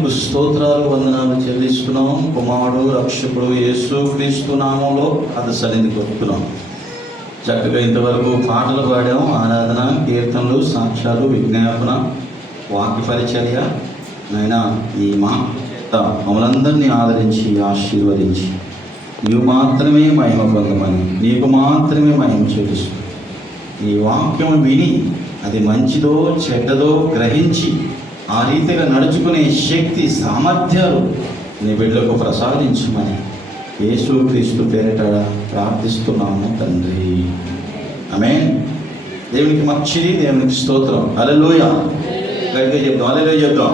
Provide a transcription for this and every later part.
నీకు స్తోత్రాలు వందనాలు చెల్లిస్తున్నాం. కుమారుడు రక్షకుడు యేసుక్రీస్తు నామంలో అది సన్నిధి కొడుతున్నాం. చక్కగా ఇంతవరకు పాటలు పాడాం, ఆరాధన, కీర్తనలు, సాక్ష్యాలు, విజ్ఞాపన, వాక్య పరిచర్య. నాయనా ఈ మా మమ్మల్ందరినీ ఆదరించి ఆశీర్వదించి నీవు మాత్రమే మహిమ పొందమని, నీకు మాత్రమే మహిమ చూపిస్తూ ఈ వాక్యం విని అది మంచిదో చెడ్డదో గ్రహించి ఆ రీతిగా నడుచుకునే శక్తి సామర్థ్యాలు నీ బిడ్డలకు ప్రసాదించమని యేసుక్రీస్తు పేరిట ప్రార్థిస్తున్నాము తండ్రి. ఆమేన్. దేవునికి మంచిది, దేవునికి స్తోత్రం. హల్లెలూయా. గట్టిగా చెప్తాం హల్లెలూయా, చెప్తాం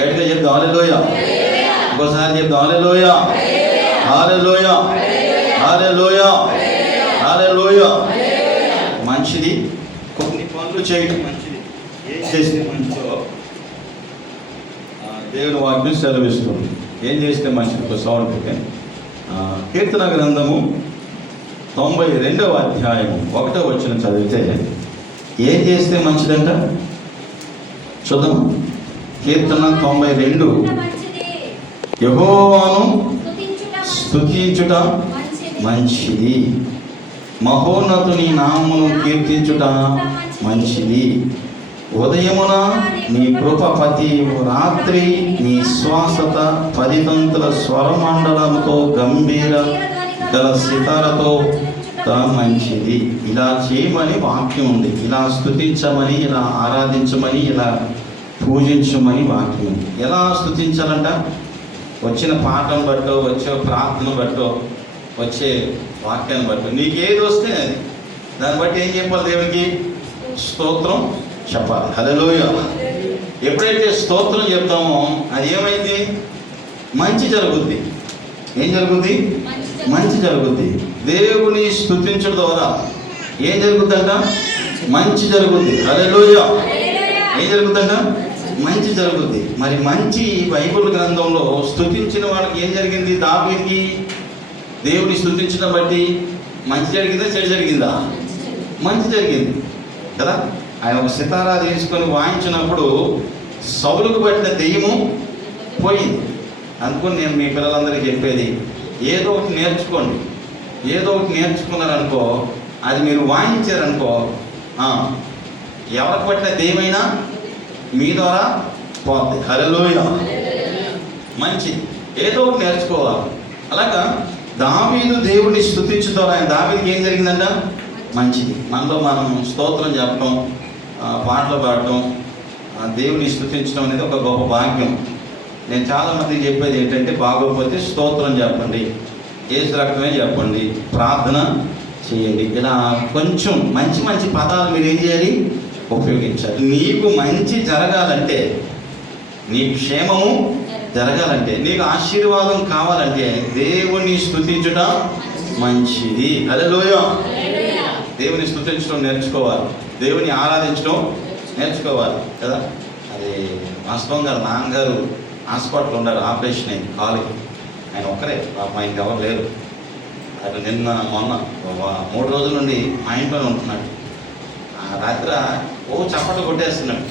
గట్టిగా చెప్తాం హల్లెలూయా. ఇంకోసారి చెప్తాం హల్లెలూయా, హల్లెలూయా, హల్లెలూయా, హల్లెలూయా. మంచిది. కొన్ని పనులు చేయడం మంచిది. ఏం చేస్తే మంచిదో దేవుని వాక్యం సెలవిస్తుంది. ఏం చేస్తే మంచిది సౌండ్ పెట్టే కీర్తన గ్రంథము 92వ అధ్యాయము 1వ వచనం చదివితే ఏం చేస్తే మంచిదంట చూద్దాం. కీర్తన 92 యెహోవాను స్తుతించుట మంచిది, మహోన్నతుని నామమును కీర్తించుట మంచిది. ఉదయమున నీ కృప ప్రతి రాత్రి నీ శ్వాసత 10 తంతుల స్వరమండలంతో గంభీర గల సితారతో మంచిది. ఇలా చేయమని వాక్యం ఉంది. ఇలా స్తుతించమని, ఇలా ఆరాధించమని, ఇలా పూజించమని వాక్యం ఉంది. ఎలా స్తుతించాలంట? వచ్చిన పాఠం బట్టో, వచ్చే ప్రార్థన బట్టో, వచ్చే వాక్యాన్ని బట్టో, నీకు ఏది వస్తే అది దాన్ని బట్టి ఏం చెప్పాలి? దేవునికి స్తోత్రం చెప్పాలి. హల్లెలూయా. ఎప్పుడైతే స్తోత్రం చెప్తామో అది ఏమైంది? మంచి జరుగుద్ది. ఏం జరుగుద్ది? మంచి జరుగుద్ది. దేవుని స్తుతించడం ద్వారా ఏం జరుగుద్దంట? మంచి జరుగుద్ది. హల్లెలూయా. ఏం జరుగుద్దంట? మంచి జరుగుద్ది. మరి మంచి బైబిల్ గ్రంథంలో స్తుతించిన వాళ్ళకి ఏం జరిగింది? దావీదుకి దేవుని స్తుతించడం బట్టి మంచి జరిగిందా చెడు జరిగిందా? మంచి జరిగింది కదా. ఆయన ఒక సితారా తీసుకొని వాయించినప్పుడు సౌలుకు పట్టిన దెయ్యము పోయింది. అనుకుని నేను మీ పిల్లలందరికీ చెప్పేది, ఏదో ఒకటి నేర్చుకోండి. ఏదో ఒకటి నేర్చుకున్నారనుకో, అది మీరు వాయించారనుకో, ఎవరికి పట్టిన దెయ్యమైనా మీ ద్వారా పోతుంది. హల్లెలూయా. మంచి ఏదో ఒకటి నేర్చుకోవాలి. అలాగా దావీదు దేవుని స్తుతించడం, ఆయన దావీదుకి ఏం జరిగిందంట? మంచిది. మనలో మనం స్తోత్రం చెప్పడం, పాటలు పాడటం, దేవుని స్తుతించడం అనేది ఒక గొప్ప భాగ్యం. నేను చాలామందికి చెప్పేది ఏంటంటే, బాగోకపోతే స్తోత్రం చెప్పండి, యేసు రక్తమే చెప్పండి, ప్రార్థన చేయండి. ఇలా కొంచెం మంచి మంచి పదాలు మీరు ఏం చేయాలి? ఉపయోగించాలి. నీకు మంచి జరగాలంటే, నీకు క్షేమము జరగాలంటే, నీకు ఆశీర్వాదం కావాలంటే దేవుని స్తుతించుట మంచిది. హల్లెలూయా. దేవుని స్తుతించడం నేర్చుకోవాలి, దేవుని ఆరాధించడం నేర్చుకోవాలి కదా. అది వాస్తవం గారు నాన్నగారు హాస్పిటల్ ఉన్నారు, ఆపరేషన్ అయింది కాలుకి. ఆయన ఒక్కరే, మా ఇంటికి ఎవరు లేరు. అది నిన్న మొన్న 3 రోజుల నుండి మా ఇంట్లోనే ఉంటున్నాడు. రాత్రి చప్పట్లు కొట్టేస్తున్నాడు.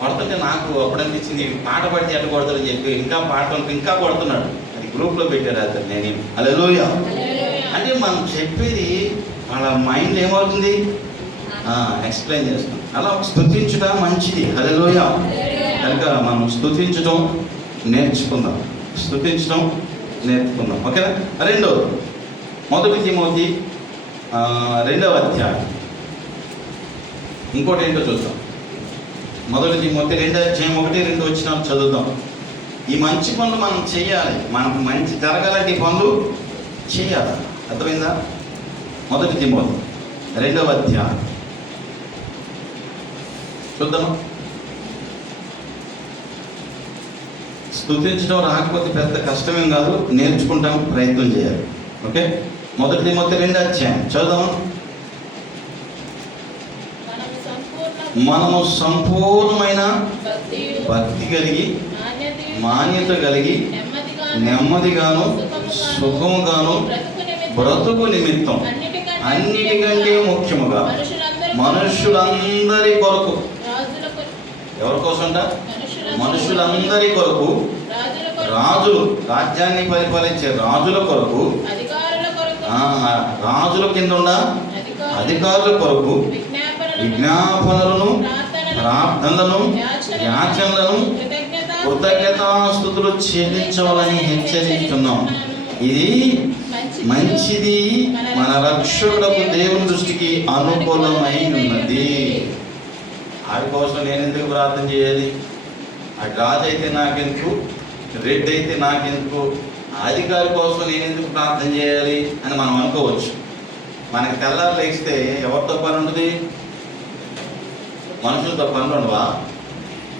కొడుతుంటే నాకు అప్పుడనిపించింది, పాట పాడితే ఎట్ట కొడతాడని చెప్పి ఇంకా పాటలు ఇంకా కొడుతున్నాడు. అది గ్రూప్లో పెట్టారు రాత్రి. నేను హల్లెలూయా అంటే మనం చెప్పేది వాళ్ళ మైండ్ ఏమవుతుంది? ఎక్స్ప్లెయిన్ చేస్తాం. అలా స్తుతించుట మంచిది. హల్లెలూయా. కనుక మనం స్తుతించడం నేర్చుకుందాం, స్తుతించడం నేర్చుకుందాం. ఓకేనా? రెండోది, 1 తిమోతి 2వ అధ్యాయం. ఇంకోటి ఏంటో చూద్దాం. 1 తిమోతి 2వ అధ్యాయం 1-2 వచనాలు చదువుదాం. ఈ మంచి పనులు మనం చేయాలి. మనకు మంచి జరగాలంటే ఈ పనులు చేయాలి. అర్థమైందా? 1 తిమోతి 2వ అధ్యాయం చూద్దామా. స్తుతించడం రాకపోతే పెద్ద కష్టమేం కాదు, నేర్చుకుంటాం, ప్రయత్నం చేయాలి. ఓకే, 1 తిమోతి 2వ అధ్యాయం చదువుదామా. మనము సంపూర్ణమైన భక్తి కలిగి, మాన్యత కలిగి, నెమ్మదిగాను సుఖముగాను బ్రతుకు నిమిత్తం అన్నిటికంటే ముఖ్యముగా మనుషులందరి కొరకు. ఎవరి కోసంట? మనుషులందరి కొరకు, రాజులు, రాజ్యాన్ని పరిపాలించే రాజుల కొరకు, రాజుల కింద ఉన్న అధికారుల కొరకు విజ్ఞాపనలను, ప్రార్థనలను, యాచనలను, కృతజ్ఞతాస్తుతులు చెల్లించవాలని హెచ్చరిస్తున్నాం. ఇది మంచిది, మన రక్షకులకు దేవుని దృష్టికి అనుకూలమై ఉన్నది. ఆడి కోసం నేను ఎందుకు ప్రార్థన చేయాలి? ఆ రాజు అయితే నాకెందుకు, రెడ్డి అయితే నాకెందుకు, అధికారి కోసం నేను ఎందుకు ప్రార్థన చేయాలి అని మనం అనుకోవచ్చు. మనకి తెల్లారు లేస్తే ఎవరితో పని ఉంటుంది? మనుషులతో పనులు ఉండవా?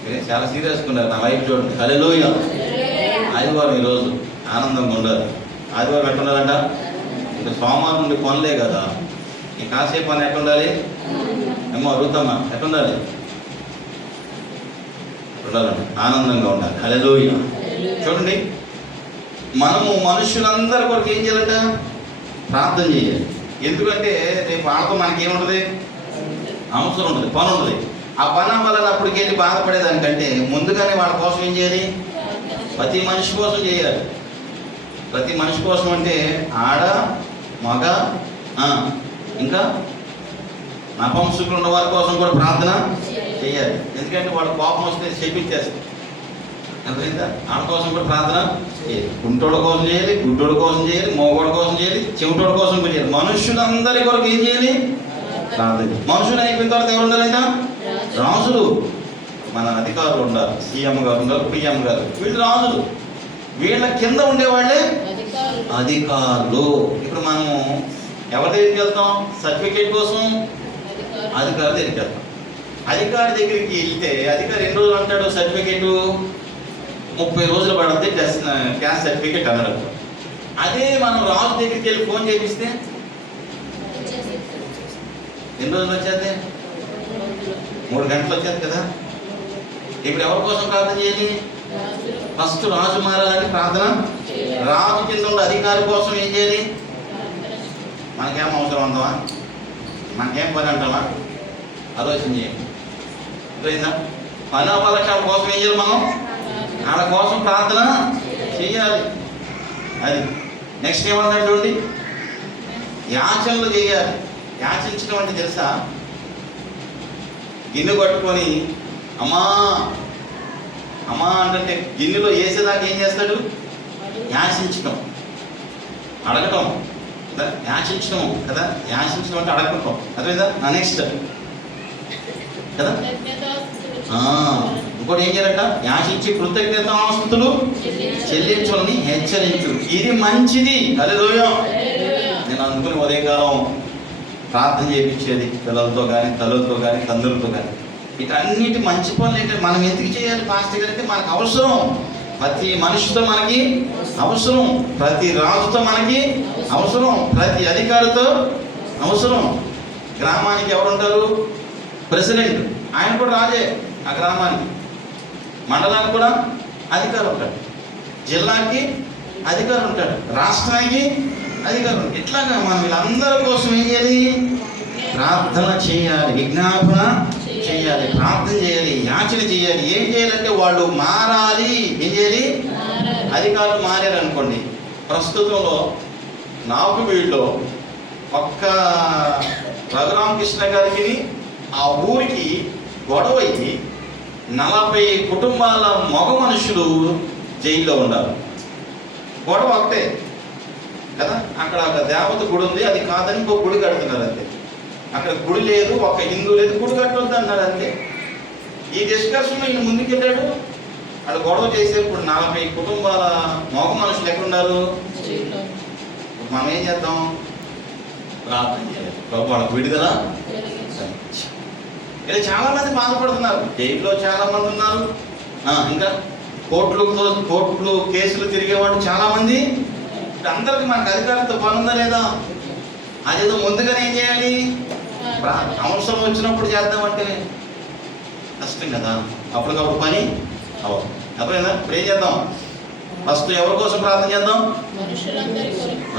మీరు చాలా సీరియస్గా ఉన్నారు. నా వైపు చూడండి. హల్లెలూయా. ఆదివారం ఈరోజు ఆనందంగా ఉండాలి. ఆదివారం ఎట్టుండాలంట? ఇంకా సోమవారం నుండి పనులే కదా. ఈ కాసేపు పని ఎట్టుండాలి? ఏమో అడుగుతామా, ఎట్టుండాలి? ఉండాలండి, ఆనందంగా ఉండాలి. హల్లెలూయా. చూడండి, మనము మనుషులందరి కొరకు ఏం చేయాలంట? ప్రార్థన చేయాలి. ఎందుకంటే రేపు వాళ్ళతో మనకేముంటుంది? అవసరం ఉంటుంది, పని ఉంటుంది. ఆ పని అవ్వాలని అప్పటికి వెళ్ళి బాధపడేదానికంటే ముందుగానే వాళ్ళ కోసం ఏం చేయాలి? ప్రతి మనిషి కోసం చేయాలి. ప్రతి మనిషి కోసం అంటే ఆడ, మగ, ఇంకా నపుంసకులు ఉన్న వారి కోసం కూడా ప్రార్థన చేయాలి. ఎందుకంటే వాళ్ళ కోపం వస్తే చెప్పించేస్తారు. అర్థమైందా? వాళ్ళ కోసం కూడా ప్రార్థన చేయాలి. కుంటోడు కోసం చేయాలి, గుడ్డోడు కోసం చేయాలి, మోగోడు కోసం చేయాలి, చెవిటోడు కోసం కూడా చేయాలి. మనుషులందరి కొరకు ఏం చేయాలి? ప్రార్థన. మనుషులు అయిపోయిన తర్వాత ఎవరు ఉండాలంట? రాజులు. మన అధికారులు ఉండాలి. సీఎం గారు ఉండాలి, పిఎం గారు, వీళ్ళు రాజులు. వీళ్ళ కింద ఉండేవాళ్ళే అధికారులు. ఇప్పుడు మనము ఎవరి దగ్గరికి వెళ్తాం? సర్టిఫికేట్ కోసం అధికారి దగ్గరికి వెళ్తాం. అధికారి దగ్గరికి వెళ్తే అధికారి ఎన్ని రోజులు అంటాడు? సర్టిఫికేటు 30 రోజులు పడుతుంది క్యాస్ట్ సర్టిఫికేట్ అన్నాడు. అదే మనం రాజు దగ్గరికి వెళ్ళి ఫోన్ చేపిస్తే ఎన్ని రోజులు వచ్చేది? 3 గంటలు వచ్చేది కదా. ఇప్పుడు ఎవరి కోసం ప్రార్థన చేయాలి? ఫస్ట్ రాజు మారాలని ప్రార్థన. రాజు కింద ఉన్న అధికారి కోసం ఏం చేయాలి? మనకేం అవసరం అంటావా? మనకేం పని అంటావా? ఆలోచన చేయండి. పని అవ్వాలంటే వాళ్ళ కోసం ఏం చేయాలి? మనం వాళ్ళ కోసం ప్రార్థన చేయాలి. అది నెక్స్ట్ ఏమన్నాడు చూడండి, యాచనలు చేయాలి. యాచించడం అంటే తెలుసా? గిన్నె పట్టుకొని అమ్మా అమ్మా అంటే గిన్నెలో వేసేదాకా ఏం చేస్తాడు? యాచించడం, అడగటం కదా. యాచించడం కదా. యాచించడం అంటే అడగటం. అదేదా? నెక్స్ట్ కదా. ఇంకోటి ఏం చేయాలంట? యాచించి కృతజ్ఞతాస్తుతులు చెల్లించాలని హెచ్చరించు. ఇది మంచిది. హల్లెలూయా. నేను అందుకుని ఉదయకాలం ప్రార్థన చేయించేది పిల్లలతో కానీ, తల్లులతో కానీ, తండ్రులతో కానీ. వీటన్నిటి మంచి పనులు ఏంటంటే మనం ఎందుకు చేయాలి? పాస్టర్ గారు అంటే మనకు అవసరం. ప్రతి మనిషితో మనకి అవసరం, ప్రతి రాజుతో మనకి అవసరం, ప్రతి అధికారితో అవసరం. గ్రామానికి ఎవరు ఉంటారు? ప్రెసిడెంట్. ఆయన కూడా రాజే ఆ గ్రామానికి. మండలానికి కూడా అధికారం ఉంటాడు, జిల్లాకి అధికారం ఉంటాడు, రాష్ట్రానికి అధికారం ఉంటాడు. ఇట్లాగా మనం వీళ్ళందరి కోసం ఏం చేయాలి? ప్రార్థన చేయాలి, విజ్ఞాపన చేయాలి, ప్రార్థన చేయాలి, యాచన చేయాలి. ఏం చేయాలంటే వాళ్ళు మారాలి. ఏం చేయాలి? అధికారులు మారారు అనుకోండి. ప్రస్తుతంలో నాకు వీళ్ళు ఒక్క రఘురామకృష్ణ గారికి ఆ ఊరికి గొడవయ్యి 40 కుటుంబాల మగ మనుషులు జైల్లో ఉన్నారు. గొడవ ఒకటే కదా. అక్కడ ఒక దేవత గుడి ఉంది, అది కాదని ఇంకో గుడి కడుతున్నారు అంతే. అక్కడ గుడి లేదు, ఒక హిందూ లేదు, గుడి కట్టొద్దు అన్నారు అంతే. ఈ డిస్కషన్ ఈయన ముందుకెళ్ళాడు. అక్కడ గొడవ చేసేప్పుడు 40 కుటుంబాల మగ మనుషులు ఎక్కడున్నారు? మనం ఏం చేద్దాం? ప్రార్థన చేయాలి, ప్రభు వాళ్ళకు విడుదల. ఇలా చాలా మంది బాధపడుతున్నారు. జైల్లో చాలా మంది ఉన్నారు. ఇంకా కోర్టులు కేసులు తిరిగేవాడు చాలా మంది. అందరికి మనకు అధికారంతో పని ఉందా లేదా? అదేదో ముందుగానే ఏం చేయాలి? అవసరం వచ్చినప్పుడు చేద్దామంటే కష్టం కదా. అప్పటికప్పుడు పని అవ్వదు. అర్థమైందా? ఇప్పుడు ఏం చేద్దాం? ఫస్ట్ ఎవరి కోసం ప్రార్థన చేద్దాం?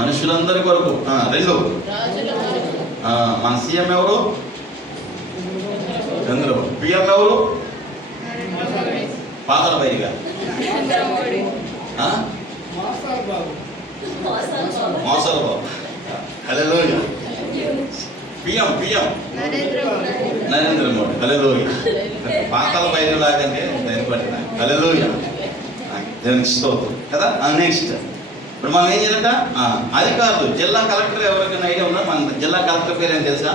మనుషులందరి కొరకు. 2 మన సీఎం ఎవరు? చంద్రబాబు. పిఎం ఎవరు? పాతల పైరుగా మోసాలు బాబు. హల్లెలూయా. పిఎం నరేంద్ర మోడీ. హల్లెలూయా. పాతల పైరు లాగంటే దాన్ని పట్టిన. హల్లెలూయా. దేవునికి స్తోత్రం కదా. నెక్స్ట్ ఇప్పుడు మనం ఏం చేయాలంట, అధికారులు జిల్లా కలెక్టర్ ఎవరికైనా ఐడియా ఉందా? మన జిల్లా కలెక్టర్ పేరు ఏం తెలుసా?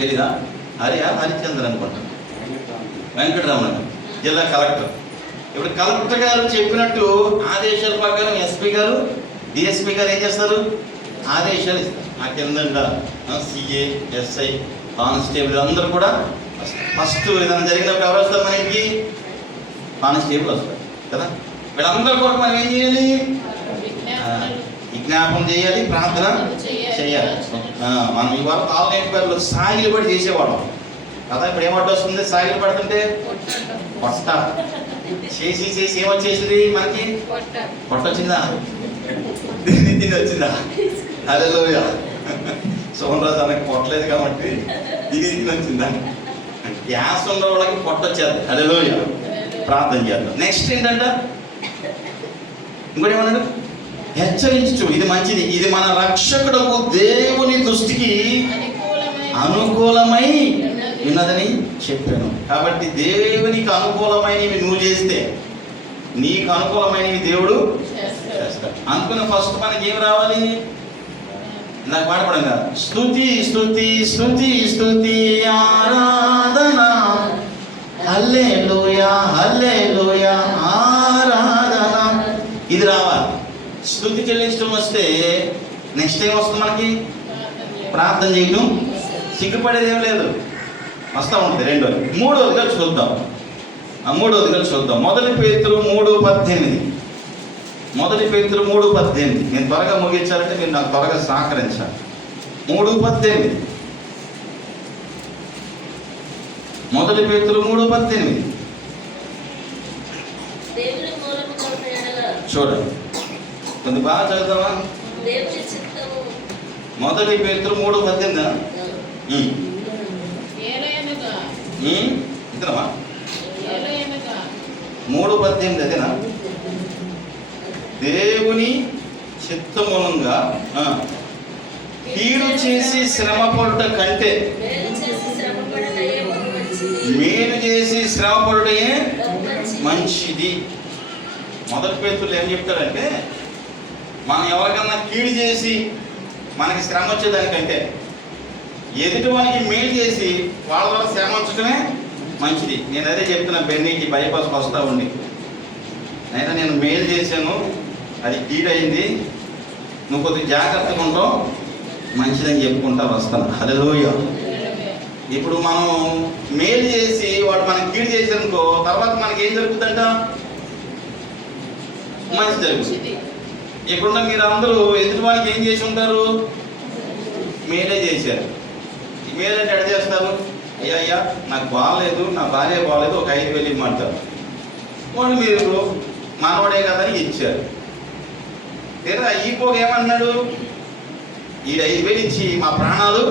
తెలీదా? హరిచంద్ర అనుకుంటా, వెంకటరమణ జిల్లా కలెక్టర్. ఇప్పుడు కలెక్టర్ గారు చెప్పినట్టు ఆదేశాల ప్రకారం ఎస్పీ గారు డిఎస్పీ గారు ఏం చేస్తారు? ఆదేశాలు ఇస్తారు. ఆ కిందంట సిఏ ఎస్ఐ కానిస్టేబుల్ అందరూ కూడా ఫస్ట్ ఏదైనా జరిగినప్పుడు ఎవరు వస్తారు మనకి? కానిస్టేబుల్ వస్తారు కదా. వీళ్ళందరూ కూడా మనం ఏం చేయాలి? విజ్ఞాపనం చేయాలి, ప్రార్థన చేయాలి. మనం ఇవాళ ఆన్లైన్ పేర్లు సాగిలు పడి చేసేవాళ్ళం కదా. ఇప్పుడు ఏమంటూ వస్తుంది? సాగిలు పడుతుంటే పొట్ట చేసి ఏమొచ్చేసింది మనకి? పొట్ట వచ్చిందా? తిని వచ్చిందా? హల్లెలూయా. సోమరాజు అనకి పొట్టలేదు కాబట్టి తిని వచ్చిందా? గ్యాస్ ఉన్న వాళ్ళకి పొట్ట వచ్చేది. హల్లెలూయా. ప్రార్థన చేద్దాం. నెక్స్ట్ ఏంటంట, ఇంకోటి ఏమన్నాడు? హెచ్చరించు. ఇది మంచిది, ఇది మన రక్షకుడకు దేవుని దృష్టికి అనుకూలమై ఉన్నదని చెప్పాను. కాబట్టి దేవునికి అనుకూలమైనవి నువ్వు చేస్తే నీకు అనుకూలమైనవి దేవుడు చేస్తాడు. అనుకున్న ఫస్ట్ మనకి ఏం రావాలి? నాకు పాడపడం కాదు. స్తుతి స్తుతి స్తుతి స్తుతి ఆరాధన, హల్లెలూయా హల్లెలూయా ఆరాధన. ఇది రావాలి. స్తుతి చెల్లించడం వస్తే నెక్స్ట్ ఏం వస్తుంది మనకి? ప్రార్థన చేయడం. సిగ్గుపడేది ఏం లేదు, వస్తూ ఉంటుంది. రెండోది. మూడోదిగా చూద్దాం. మొదటి పేతురు 3:18. మొదటి పేతురు 3:18. నేను త్వరగా ముగించాలంటే మీరు నాకు త్వరగా సహకరించాలి. 3:18. మొదటి పేతురు 3:18 చూడండి. కొంచెం బాగా చదువుతావా? మొదటి పేతురు 3:18. ఇద్దరమా 3:18 అదేనా? దేవుని చిత్తమూలంగా కీడు చేసి శ్రమ పడుట కంటే మేలు చేసి శ్రమ పడుటే మంచిది. మొదటి పేతులు ఏం చెప్తారంటే, మనం ఎవరికన్నా కీడు చేసి మనకి శ్రమ వచ్చేదానికంటే ఎదుటి వానికి మేలు చేసి వాళ్ళ వల్ల శ్రమ వచ్చటమే మంచిది. నేను అదే చెప్తున్నా. బెన్నీకి బైపాస్ వస్తూ ఉండి, అయినా నేను మేలు చేశాను, అది కీడైంది, నువ్వు కొద్దిగా జాగ్రత్తగా ఉంటావు, మంచిదని చెప్పుకుంటా వస్తాను. హల్లెలూయా. ఇప్పుడు మనం మేలు చేసి వాడు మనకి కీడు చేశారనుకో, తర్వాత మనకి ఏం జరుగుతుందంట? మంచి జరుగుతుంది. ఇప్పుడున్న మీరు అందరూ ఎదుటి వానికి ఏం చేసి ఉంటారు? మేలే చేశారు. మేలంటే ఎడ చేస్తారు? అయ్యా నాకు బాగాలేదు, నా భార్య బాగాలేదు, ఒక 5,000 ఇమ్మంటారు. వాడు మీరు మనవాడే కదా అని ఇచ్చారు. లేదా ఈ పోగ ఏమన్నాడు? ఈ 5,000 ఇచ్చి మా ప్రాణాలు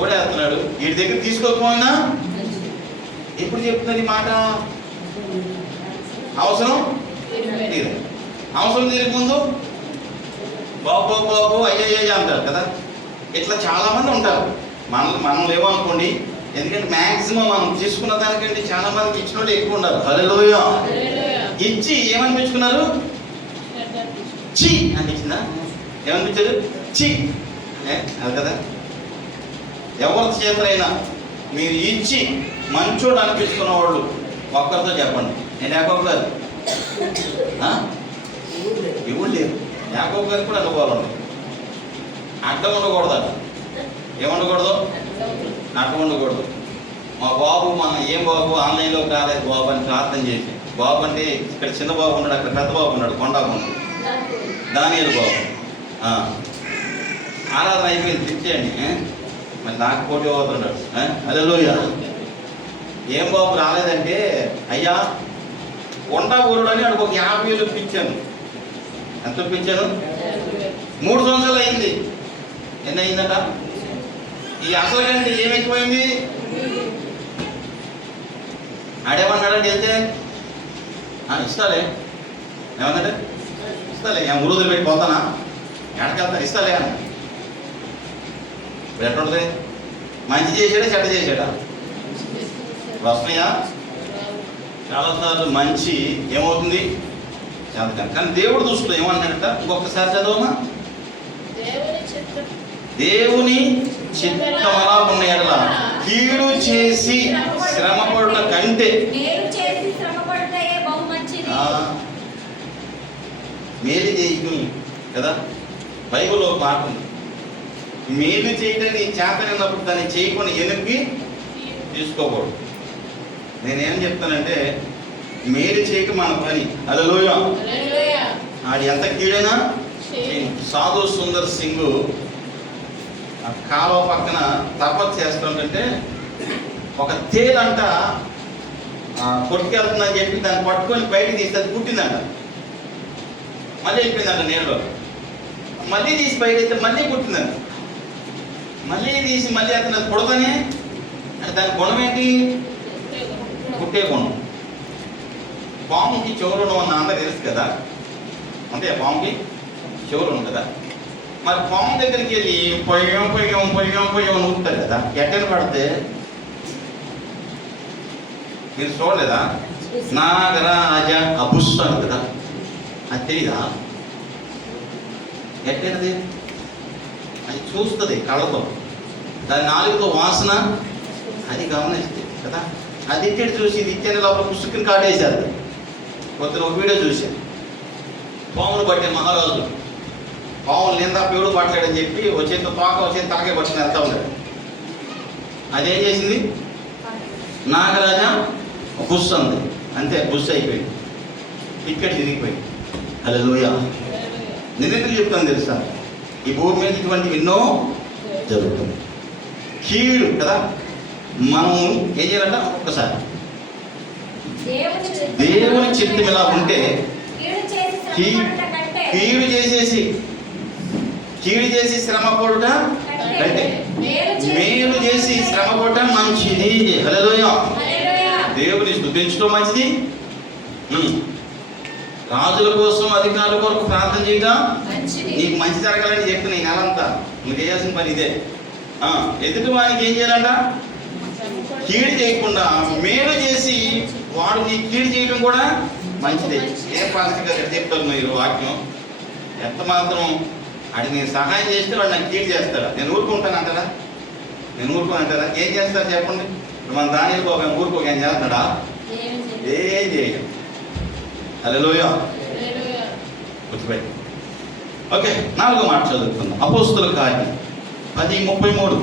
ఓడేస్తున్నాడు, వీడి దగ్గర తీసుకోకపోయినా ఎప్పుడు చెప్తున్నది మాట? అవసరం తీరక ముందు బాబు బాబు అయ్యయ్య అంటారు కదా. ఇట్లా చాలామంది ఉంటారు. మనం లేవనుకోండి, ఎందుకంటే మ్యాక్సిమం మనం తీసుకున్న దానికంటే చాలా మందికి ఇచ్చిన వాళ్ళు ఎక్కువ ఉన్నారు. హల్లెలూయా. ఇచ్చి ఏమనిపించుకున్నారు? చి అనిపించిందా? ఏమనిపించారు? చి అది కదా. ఎవరి చేతనైనా మీరు ఇచ్చి మంచోడు అనిపించుకున్న వాళ్ళు ఒక్కరితో చెప్పండి, నేను యాకోబు గారు. ఎవరు లేరు. యాకోబు గారికి కూడా అనుభవాలు ఉన్నాయి. అడ్డం ఉండకూడదు. ఏముండకూడదు? అడ్డం ఉండకూడదు. మా బాబు ఏం బాబు ఆన్లైన్లో కాలేదు బాబు అని ప్రార్థన చేసి, బాబు అంటే ఇక్కడ చిన్న బాబు ఉన్నాడు, అక్కడ పెద్ద బాబు ఉన్నాడు, కొండా ఉన్నాడు, దానియేలు బాబు. ఆరాధన అయిపోయింది, తిట్టేయండి. మరి నాకు పోటీ అవుతున్నాడు. హల్లెలూయా. ఏం బాబు రాలేదంటే, అయ్యా కొండా ఊరుడు అని అక్కడికి ఒక 50,000 ఇప్పించాను. ఎంత ఇప్పించాను? 3 సంవత్సరాలు అయింది. ఎన్ని అయిందట? ఈ అసలు కంటే ఏమి ఎక్కువైంది? ఆడేమన్నాడంటే వెళ్తే ఇస్తాలే, ఏమన్నాడు? ఇస్తాలే, ఊరు వదిలిపెట్టి పోతానా, ఎడకెళ్తా, ఇస్తాలే అన్న. ఇప్పుడు ఎట్లా ఉంటుంది? మంచి చేసాడా చెడ్డ చేసాడా? వస్తున్నాయా? చాలాసార్లు మంచి ఏమవుతుంది? చేద్దాం. కానీ దేవుడు దృష్టిలో ఏమన్నాడట? ఇంకొకసారి చదవమా. దేవుని చిత్తం అలా ఉన్న ఎడల కీడు చేసి శ్రమపడుట కంటే మేలు చేయకుని కదా. బైబిల్లో ఒక మాట ఉంది, మేలు చేయడం నీ చేతనైనప్పుడు దాన్ని చేయకుండా వెనక్కి తీసుకోకూడదు. నేనేం చెప్తానంటే మేలు చేయక మన పని. హల్లెలూయా. ఆడు ఎంత కీడైనా. సాధు సుందర్ సింగ్ కాలువ పక్కన తపస్సు చేస్తుంటే ఒక తేలంట కొట్టుకెళ్తుందని చెప్పి దాన్ని పట్టుకొని బయటకు తీస్తే అది పుట్టిందంట. మళ్ళీ వెళ్ళిపోయిందంట నీళ్ళలో. మళ్ళీ తీసి బయట అయితే మళ్ళీ పుట్టిందంట. మళ్ళీ తీసి మళ్ళీ అతను అది పుడతానే అంటే దాని గుణం ఏంటి? పుట్టే గుణం. పాముకి చెవులు ఉన్న అందరూ తెలుసు కదా, అంటే పాముకి చెవులు ఉంది కదా. మరి పాము దగ్గరికి వెళ్ళి పొయ్యం పొయ్యం పొయ్యం పొయ్యం అని ఊపుతారు కదా, ఎట్టని పడితే మీరు చూడలేదా? నాగరాజ అపుస్తాను కదా, అది తెలీదా? ఎట్టేది? అది చూస్తుంది కళ్ళతో, దాని నాలుగుతో వాసన అది గమనిస్తుంది కదా. అది ఇచ్చేది చూసి ఇది ఇచ్చేది లోపల పుస్తకం కాటేశారు. కొద్దిగా ఒక వీడియో చూశాను. పామును పట్టే మహారాజు పాములు నిందా పేడు పట్టలేడని చెప్పి వచ్చేంత తోక వచ్చేంత తలకే పట్టుకుని వెళ్తా ఉన్నాడు. అదేం చేసింది? నాగరాజ బుస్ అంది, అంతే బుస్ అయిపోయింది, టికెట్ తిరిగిపోయింది. హల్లెలూయా. నేనెందుకు చెప్తాను తెలుసా? ఈ భూమి మీద ఇటువంటివి ఎన్నో జరుగుతుంది. కీడు కదా. మనం ఏం చేయాలంట? ఒక్కసారి దేవుని చిత్తం ఇలా ఉంటే కీడు చేసి శ్రమ పడుట అంటే మేలు చేసి శ్రమ పడుట మంచిది. హల్లెలూయా. దేవుని స్తుతించడం మంచిది. రాజుల కోసం అధికారుల కొరకు ప్రార్థన చేయగా నీకు మంచి జరగాలని చెప్పి నేను నెలంతా నువ్వు చేయాల్సిన పని ఇదే. ఎదుటి వానికి ఏం చేయాలంట? కీడు చేయకుండా మేలు చేసి వాడు నీ కీడు చేయడం కూడా మంచిదే. ఏ పాస్టర్ గారు చెప్తారు మీరు వాక్యం? ఎంత మాత్రం అది నేను సహాయం చేస్తే వాడు నాకు కీడు చేస్తాడా? నేను ఊరుకుంటాను అంటారా? నేను ఊరుకోనంటారా? ఏం చేస్తారు చెప్పండి? మన దానిలో ఒక ఊరుకోక ఏం చేస్తున్నాడా? ఏం చేయడం. హల్లెలూయా. గుర్తుపెట్టి. ఓకే, 4వ మాట చదువుకుందాం. అపోస్తుల కార్యం 10:33.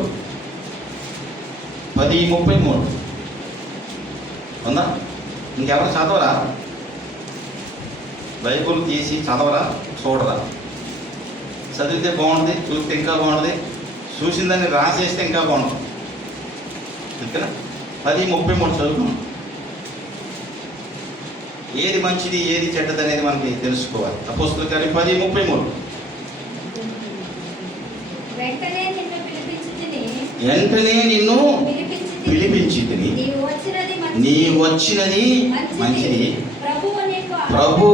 10:33 ఉందా? ఇంకెవరు చదవరా? బైబుల్ తీసి చదవరా? చూడరా? చదివితే బాగుంటుంది, చూస్తే ఇంకా బాగుంటుంది, చూసిందని రాసేస్తే ఇంకా బాగుంటుంది. అంతేనా? 10:33 చదువుకున్నాం. ఏది మంచిది ఏది చెడ్డది అనేది మనకి తెలుసుకోవాలి. అపోస్తుల కార్యం 10:33. వెంటనే నిన్ను పిలిపించితిని, నీ వచ్చినది మంచిది, ప్రభు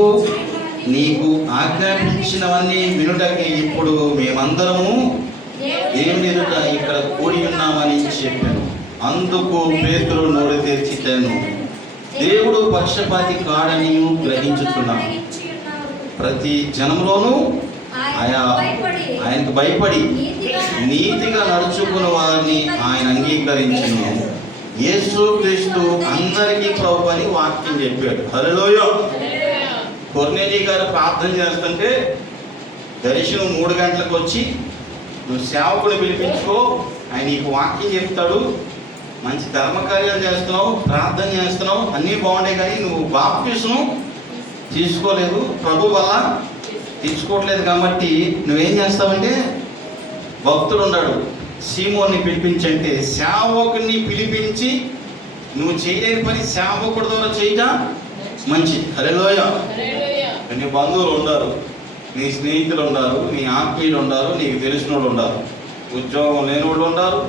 నీకు ఆజ్ఞాపించినవన్నీ వినుటకి ఇప్పుడు మేమందరము దేవుని ఎదుట ఇక్కడ కూడి ఉన్నామని చెప్పాను. అందుకు పేతురు నోరు తెరిచితేను, దేవుడు పక్షపాతి కాడని గ్రహించుతున్నాను. ప్రతి జనంలోనూ ఆయనకు భయపడి నీతిగా నడుచుకున్న వారిని ఆయన అంగీకరించును. యేసుక్రీస్తు అందరికీ ప్రభు అని వాక్యం చెప్పాడు. హల్లెలూయా. కొర్నేలి గారు ప్రార్థన చేస్తుంటే దర్శనం 3 గంటలకు వచ్చి నువ్వు సేవకుని పిలిపించుకో, ఆయన నీకు వాక్యం చెప్తాడు, మంచి ధర్మకార్యాలు చేస్తున్నావు, ప్రార్థన చేస్తున్నావు, అన్నీ బాగుంటాయి, కానీ నువ్వు బాప్తిస్మం తీసుకోలేదు, ప్రభు వల్ల తీసుకోవట్లేదు. కాబట్టి నువ్వేం చేస్తావంటే, భక్తుడు ఉన్నాడు సీమోన్ని పిలిపించంటే సేవకుని పిలిపించి నువ్వు చేయలేని పని సేవకుడి ద్వారా చేయటం మంచిది. హల్లెలూయా. నీ బంధువులు ఉన్నారు, నీ స్నేహితులు ఉన్నారు, నీ ఆత్మీయులు ఉన్నారు, నీకు తెలిసిన వాళ్ళు ఉన్నారు, ఉద్యోగం లేని వాళ్ళు ఉన్నారు,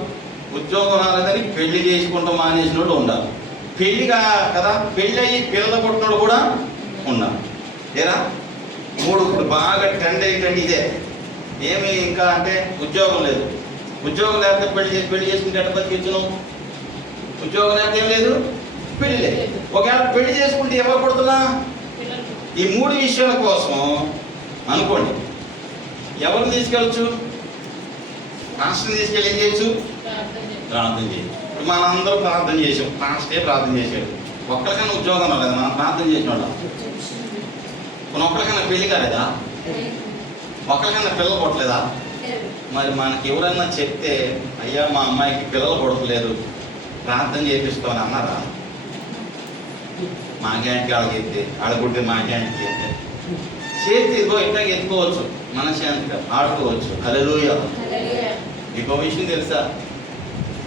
ఉద్యోగం రాలేదని పెళ్లి చేసుకుంటూ మానేసిన వాళ్ళు ఉన్నారు. పెళ్లిగా కదా, పెళ్ళి అయ్యి పిల్లలు పుట్టినోడు కూడా ఉన్నారు. ఏరా 3 ఇప్పుడు బాగా ట్రెండ్ ఏంటంటే ఇదే. ఏమి ఇంకా అంటే ఉద్యోగం లేదు. ఉద్యోగం లేకపోతే పెళ్లి చేసుకుంటే ఎట్లా బతికించును? ఉద్యోగం లేకపోతే ఏం లేదు, పెళ్లి లేదు. ఒకవేళ పెళ్లి చేసుకుంటే ఎవరు పుడుతున్నా? ఈ 3 విషయాల కోసం అనుకోండి ఎవరిని తీసుకెళ్ళచ్చు? పాస్టర్ని తీసుకెళ్ళి ఏం చేయొచ్చు? ప్రార్థన చేయొచ్చు. ఇప్పుడు మనందరూ ప్రార్థన చేసాం, పాస్టే ప్రార్థన చేశాడు. ఒక్కరికైనా ఉద్యోగం రాలేదు, మనం ప్రార్థన చేసిన వాళ్ళం. ఒక్కరికైనా పెళ్లి కాలేదా? ఒక్కరికైనా పిల్లలు పుట్టలేదా? మరి మనకి ఎవరన్నా చెప్తే అయ్యా మా అమ్మాయికి పిల్లలు పుడతలేదు ప్రార్థన చేపిస్తామని అన్నారా? మా గ్యాంట్కి వాళ్ళకి చెప్తే ఆడగుడ్డి మా గ్యాంట్కి అంటే చేతి ఇదిగో ఇట్లా ఎత్తుకోవచ్చు, మనశ్శాంతిగా ఆడుకోవచ్చు. హల్లెలూయా. ఇంకో విషయం తెలుసా?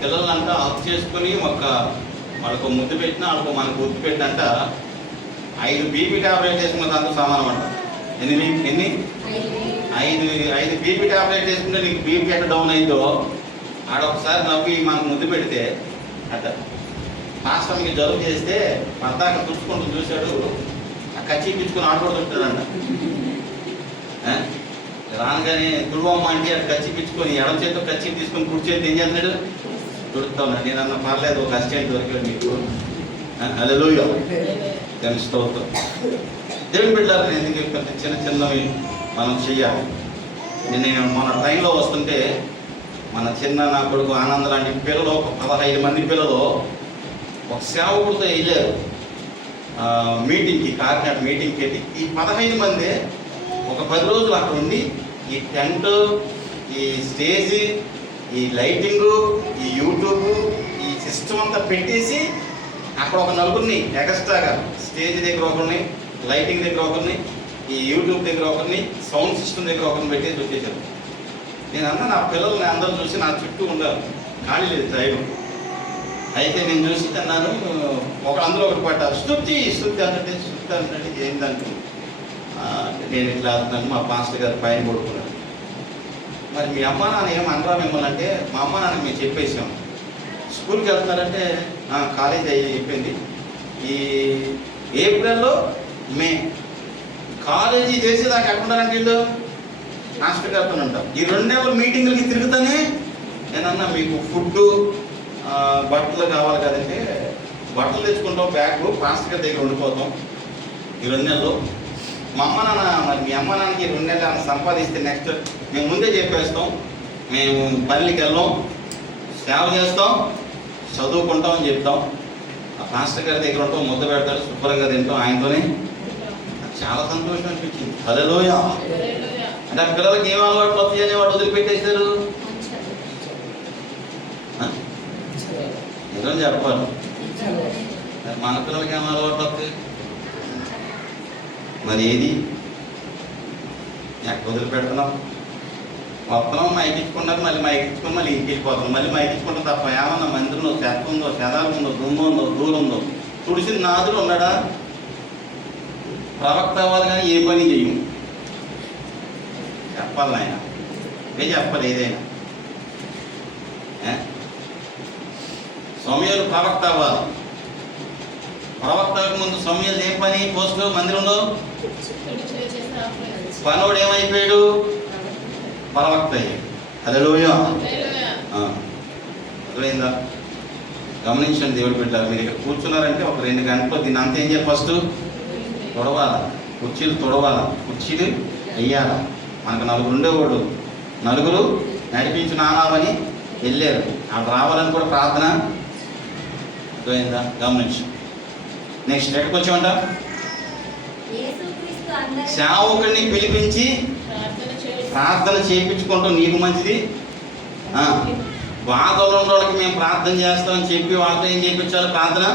పిల్లలంతా హక్ చేసుకుని వాళ్ళకు ముద్దు పెట్టినా వాళ్ళకు మనకు గుర్తు పెట్టినంట 5 బీపీ టాబ్లెట్ వేసుకున్న దాంతో సమానం అంట. ఎన్ని 5 బీపీ టాబ్లెట్ వేసుకుంటే నీకు బీపీ ఎట్లా డౌన్ అయిందో ఆడొకసారి నవ్వి మనకు ముద్దు పెడితే అట్ట. మాస్టర్కి జలుబు చేస్తే పద్దాక తుడుచుకుంటూ చూశాడు, ఆ కచ్చి పిచ్చుకొని ఆడుకుంటుంటాడంట. రాగానే తుడవమ్మ అంటే అది కచ్చి పిచ్చుకొని ఎడమ చేతితో కచ్చి తీసుకొని కుడి చేతి ఏం చేస్తున్నాడు? తుడుతా ఉన్నాడు. నేను అన్న పర్లేదు, ఒక అసిస్టెంట్ దొరికాడు మీకు. హల్లెలూయా. స్తోత్రం. దేవుని బిడ్డలారా, ఎందుకు చెప్తుంటే చిన్నవి మనం చెయ్యాలి. నేను మన ట్రైన్లో వస్తుంటే మన నా కొడుకు ఆనంద లాంటి పిల్లలు, ఒక 15 మంది పిల్లలు ఒక సేవకుడితో వెళ్ళారు మీటింగ్కి, కాకినాడ మీటింగ్కి వెళ్ళి. ఈ 15 మంది ఒక 10 రోజులు అక్కడ ఉండి ఈ టెంట్, ఈ స్టేజ్, ఈ లైటింగు, ఈ యూట్యూబ్, ఈ సిస్టమ్ అంతా పెట్టేసి అక్కడ ఒక 4గురిని ఎక్స్ట్రాగా స్టేజ్ దగ్గర ఒకరిని, లైటింగ్ దగ్గర ఒకరిని, ఈ యూట్యూబ్ దగ్గర ఒకరిని, సౌండ్ సిస్టమ్ దగ్గర ఒకరిని పెట్టేసి వచ్చేసారు. నేను అన్నా నా పిల్లల్ని అందరూ చూసి నా చుట్టూ ఉండాలి, ఖాళీ లేదు టైం. అయితే నేను చూసి అన్నాను, అందరూ ఒకటి పట్టారు, స్తుతి అంటే ఏంటంటే నేను ఇట్లా అంటున్నాను. మా పాస్టర్ గారు పైన కొడుకున్నారు. మరి మీ అమ్మ నాన్న ఏమనరా మిమ్మల్ని అంటే, మా అమ్మ నాన్న మేము చెప్పేసాం. స్కూల్కి వెళ్తున్నారంటే కాలేజ్ అయ్యి చెప్పింది. ఈ ఏప్రిల్లో మే కాలేజీ చేసేదాకా ఎక్కడున్నారంటే వీళ్ళు మాస్టర్ గారితో ఉంటాం. ఈ 2 నెలల మీటింగులకి తిరుగుతానే నేనన్నా మీకు ఫుడ్డు బట్టలు కావాలి కదంటే బట్టలు తెచ్చుకుంటాం, బ్యాగ్ పాస్టర్ గారి దగ్గర ఉండిపోతాం ఈ 2 నెలలు. మా అమ్మ నాన్న, మరి మీ అమ్మ నాన్నకి 2 నెలలు సంపాదిస్తే నెక్స్ట్ మేము ముందే చెప్పేస్తాం, మేము పల్లికి వెళ్ళాం, సేవ చేస్తాం, చదువుకుంటాం అని చెప్తాం. ఆ పాస్టర్ గారి దగ్గర ఉంటాం, ముద్ద పెడతాడు, శుభ్రంగా తింటాం ఆయనతోనే. చాలా సంతోషం అనిపించింది. హల్లెలూయా. అంటే ఆ పిల్లలకి ఏం అలవాటు వస్తాయి అని వాడు వదిలిపెట్టేశారు. నిజం చెప్పాలి, మన పిల్లలకి ఏం అలవాటు వస్తాయి? మరి ఏది ఎక్కడ వదిలిపెడుతున్నాం? మొత్తం మైకించుకున్నారు, మళ్ళీ మైకించుకుని మళ్ళీ ఇంటికి వెళ్ళిపోతున్నాం, మళ్ళీ మైకించుకుంటాం తప్ప ఏమన్నా మందిరంలో చెత్త ఉందో, చెదారం ఉందో, దుమ్ము ఉందో, దూరం ఉందో? తుడిసిన నాదుడు ఉన్నాడా? ప్రవక్త అవ్వాలి కానీ ఏ పని చెయ్యం. చెప్పాలి ఆయన, చెప్పాలి ఏదైనా. సమయాలు ప్రవక్త అవ్వాలి. ప్రవక్తకు ముందు సమయాలు ఏం పని? పోస్ట్ మందిరంలో పనోడు ఏమైపోయాడు? ప్రవక్త అయ్యాడు. హల్లెలూయా. అర్థమైందా? గమనించండి దేవుడు పెట్టారు. మీరు ఇక్కడ కూర్చున్నారంటే ఒక 2 గంటలు దీన్ని అంతా ఏం చేయాలి? ఫస్ట్ తొడవాలా, కుర్చీలు తొడవాలా, కుర్చీలు వెయ్యాలా. మనకు 4 ఉండేవాడు, 4 నడిపించి నానామని వెళ్ళారు. అక్కడ రావాలని కూడా ప్రార్థన. అర్థమైందా? గమనించు. నెక్స్ట్ ఎక్కడికి వచ్చామంట? సేవకుడిని పిలిపించి ప్రార్థన చేయించుకుంటాం, నీకు మంచిది. బాధలు ఉన్న వాళ్ళకి మేము ప్రార్థన చేస్తామని చెప్పి వాళ్ళతో ఏం చేయించాలి? ప్రార్థన.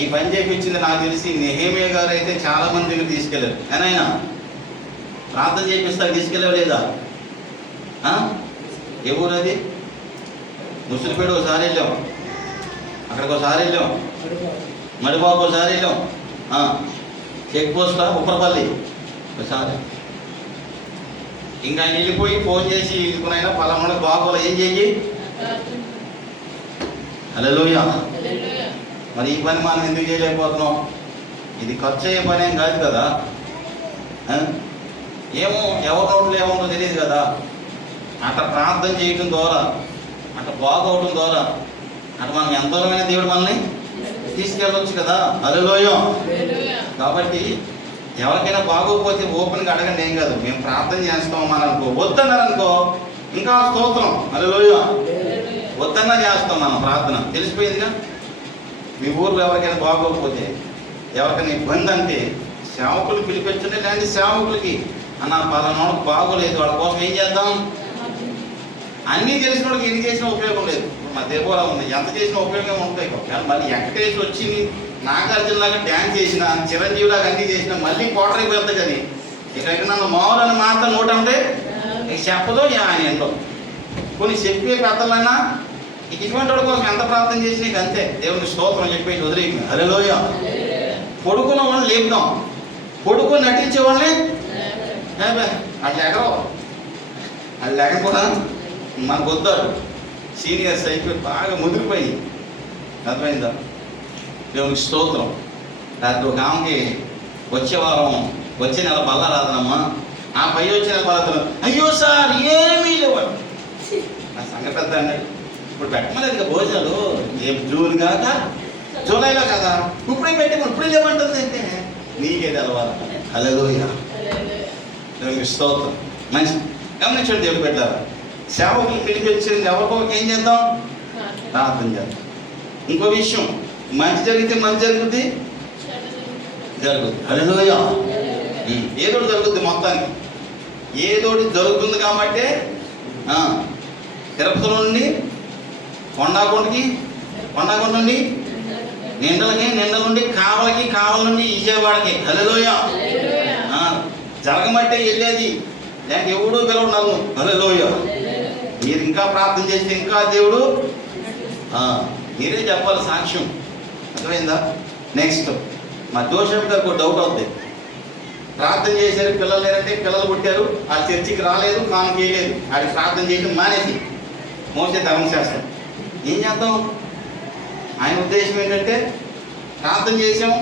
ఈ పని చేయించింది నాకు తెలిసి నెహెమియా గారు అయితే చాలా మంది దగ్గర తీసుకెళ్ళారు. కానీ ఆయన ప్రార్థన చేపిస్తారు, తీసుకెళ్ళలేదా? ఏ ఊరు అది? ముసలిపేట ఒకసారి వెళ్ళాం, అక్కడికి ఒకసారి వెళ్ళాం, మడిబాబు ఒకసారి వెళ్ళాం, చెక్ పోస్ట్ ఉప్పరపల్లి ఒకసారి. ఇంకా ఆయన వెళ్ళిపోయి ఫోన్ చేసి ఇదికునైనా పలానా బాగోలు ఏం చెయ్యి. హల్లెలూయా. మరి ఈ పని మనం ఎందుకు చేయలేకపోతున్నాం? ఇది ఖర్చు అయ్యే పని ఏం కాదు కదా. ఏమో ఎవరి నోట్లో ఏముందో తెలియదు కదా. అట్లా ప్రార్థన చేయటం ద్వారా, అట్లా బాగోవడం ద్వారా అటు మనం ఎంత దూరమైన దేవుడు మనల్ని తీసుకెళ్ళవచ్చు కదా. హల్లెలూయా. కాబట్టి ఎవరికైనా బాగోకపోతే ఓపెన్గా అడగండి, ఏం కాదు, మేము ప్రార్థన చేస్తాం అని అనుకో. వద్దన్నారనుకో ఇంకా స్తోత్రం. హల్లెలూయా. వద్దన్నా చేస్తాం మనం ప్రార్థన, తెలిసిపోయిందిగా. మీ ఊర్లో ఎవరికైనా బాగోకపోతే, ఎవరికైనా ఇబ్బంది అంటే సేవకులు పిలిపించండి. లేదంటే సేవకులకి అన్న పలానాడికి బాగోలేదు, వాళ్ళ కోసం ఏం చేద్దాం. అన్నీ తెలిసిన వాడికి ఎన్ని చేసినా ఉపయోగం లేదు. మా దేవోలా ఉంది, ఎంత చేసినా ఉపయోగం ఉంటాయి. మళ్ళీ వెంకటేష్ వచ్చి నాగార్జునలాగా డ్యాన్స్ చేసిన, చిరంజీవిలాగా అన్నీ చేసినా మళ్ళీ కోటరీ వెళ్తా. కానీ ఇక్కడ నన్ను మామూలని మాత్రం నోట అంటే ఇక చెప్పదో ఆయన ఏంటో. కొన్ని చెప్పే పెద్దలైనా ఇక ఇటువంటి వాడి కోసం ఎంత ప్రార్థన చేసి నీకు అంతే. దేవునికి స్తోత్రం చెప్పేసి వదిలేయండి. హల్లెలూయా. పొడుకున్న వాళ్ళని లేపుదాం, పొడుకుని నటించే వాళ్ళని అట్లా ఎగరో. అది లేకపోతే మనకు వద్దాడు. సీనియర్స్ అయిపోయి బాగా ముదిరిపోయి, అర్థమైందా? దేవునికి స్తోత్రం. దాంతో ఒక ఆమెకి వచ్చే వారం వచ్చే నెల బల్ల రాదనమ్మా. ఆ పై వచ్చే నెల బల్ల, అయ్యో సార్ ఏమీ లేవాడు. ఆ సంగతి పెద్ద అన్నాడు. ఇప్పుడు పెట్టమలేదు భోజనాలు, రేపు జూన్ కాక జూలైలో కదా, ఇప్పుడే పెట్టి ఇప్పుడే లేవంటుంది అంటే నీకే తెలవాలి. హల్లెలూయా. దేవునికి స్తోత్రం. మంచి గమనించండి దేవుడు పెట్టారు. సేవకులు పిలిపించింది ఎవరికో ఏం చేద్దాం, ప్రార్థన చేద్దాం. ఇంకో విషయం, మంచి జరిగితే మంచి జరుగుద్ది, జరుగుద్ది. హల్లెలూయా. ఏదోటి జరుగుద్ది, మొత్తానికి ఏదోటి జరుగుతుంది. కాబట్టి తిరుపతి నుండి కొండాకొండకి, కొండాకొండ నుండి నిండలకి, నిండల నుండి కావలకి, కావల నుండి విజయవాడకి. హల్లెలూయా. జరగమంటే వెళ్ళేది, లేక ఎవడూ పిలవడు నన్ను. హల్లెలూయా. మీరు ఇంకా ప్రార్థన చేస్తే ఇంకా దేవుడు మీరే చెప్పాలి సాక్ష్యం. అర్థమైందా? నెక్స్ట్ మా జోసెఫ్ గారికి ఒక డౌట్ అవుతుంది. ప్రార్థన చేశారు, పిల్లలు లేరంటే పిల్లలు పుట్టారు, ఆ చర్చికి రాలేదు, కాను చేయలేదు, ఆడికి ప్రార్థన చేయడం మానేసి మోసే ధర్మశాస్త్రం. ఏం చేద్దాం? ఆయన ఉద్దేశం ఏంటంటే ప్రార్థన చేసాం,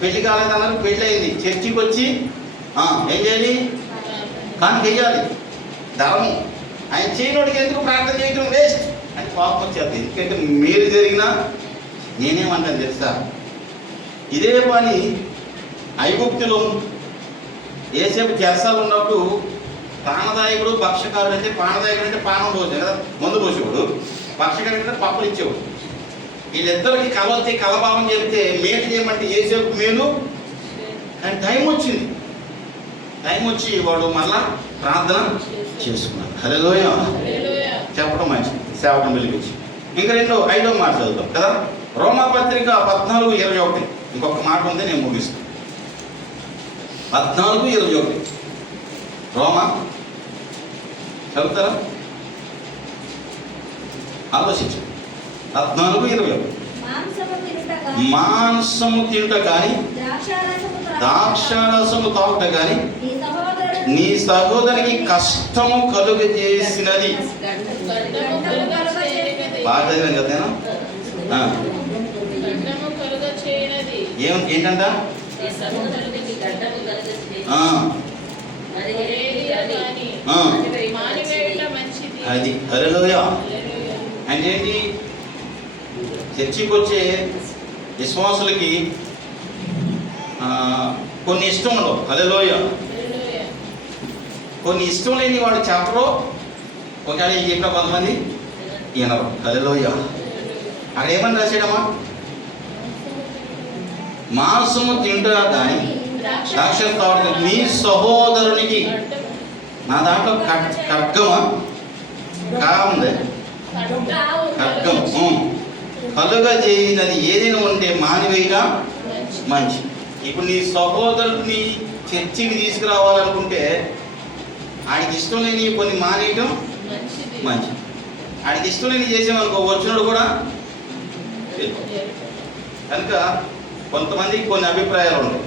పెళ్లి కాలేదన్నారు, పెళ్ళి అయింది, చర్చికి వచ్చి ఏం చేయాలి, కాను చేయాలి, ధర్మం. ఆయన చేయనోడికి ఎందుకు ప్రార్థన చేయడం, వేస్ట్ అని కోపం వచ్చేది. ఎందుకంటే మీరు జరిగినా నేనేమంటాను తెలుసా, ఇదే పని ఐగుప్తులో ఏసేపు చెరసాలు ఉన్నప్పుడు ప్రాణదాయకుడు భక్షకారుడు అంటే, ప్రాణదాయకుడు అంటే ప్రాణం పోసాడు కదా, మందు పోసేవాడు, భక్షకారుడు అంటే పప్పులు ఇచ్చేవాడు. వీళ్ళిద్దరికి కలవతే కలభావం చెప్తే మేలు చేయమంటే ఏసేపు మేలు. కానీ టైం వచ్చింది, టైం వచ్చి వాడు మళ్ళా ప్రార్థన చేసుకున్నాడు. హల్లెలూయా. చెప్పడం మంచిది, సేవకుని పిలిపించి. ఇంకా 5వ మాట చదువుతాం కదా, రోమాపత్రిక 14:21. ఇంకొక మాట ఉంది, నేను ముగిస్తాను. 14:21 రోమా చదువుతారా? ఆలోచించు. 14:21 మాంసము తింట కానీ ద్రాక్షారసము తాగుట కానీ నీ సహోదరికి కష్టము కలుగజేసినది. బాగా చదివాను కదా నేను. ఏంటంట? అది. హల్లెలూయా. అంటే ఏంటి? చర్చికి వచ్చే విశ్వాసులకి కొన్ని ఇష్టం ఉండవు. హల్లెలూయా. కొన్ని ఇష్టం లేని వాడు చెప్పరు, ఒకవేళ చెప్పిన కొంతమంది వినరు. హల్లెలూయా. అక్కడ ఏమని రాశాడమ్మా? మాంసము తింటా కానీ ద్రాక్ష తాగుట నీ సహోదరునికి. నా దాంట్లో ఖడ్గమా ఉంది, ఖడ్గం కలుగా చేయనది ఏదైనా ఉంటే మానివేయగా మంచి. ఇప్పుడు నీ సహోదరుని చర్చికి తీసుకురావాలనుకుంటే ఆయనకి ఇష్టం లేని కొన్ని మానేయటం మంచిది. ఆయనకి ఇష్టం లేని చేసామనుకో వచ్చినోడు కూడా. కనుక కొంతమందికి కొన్ని అభిప్రాయాలు ఉంటాయి,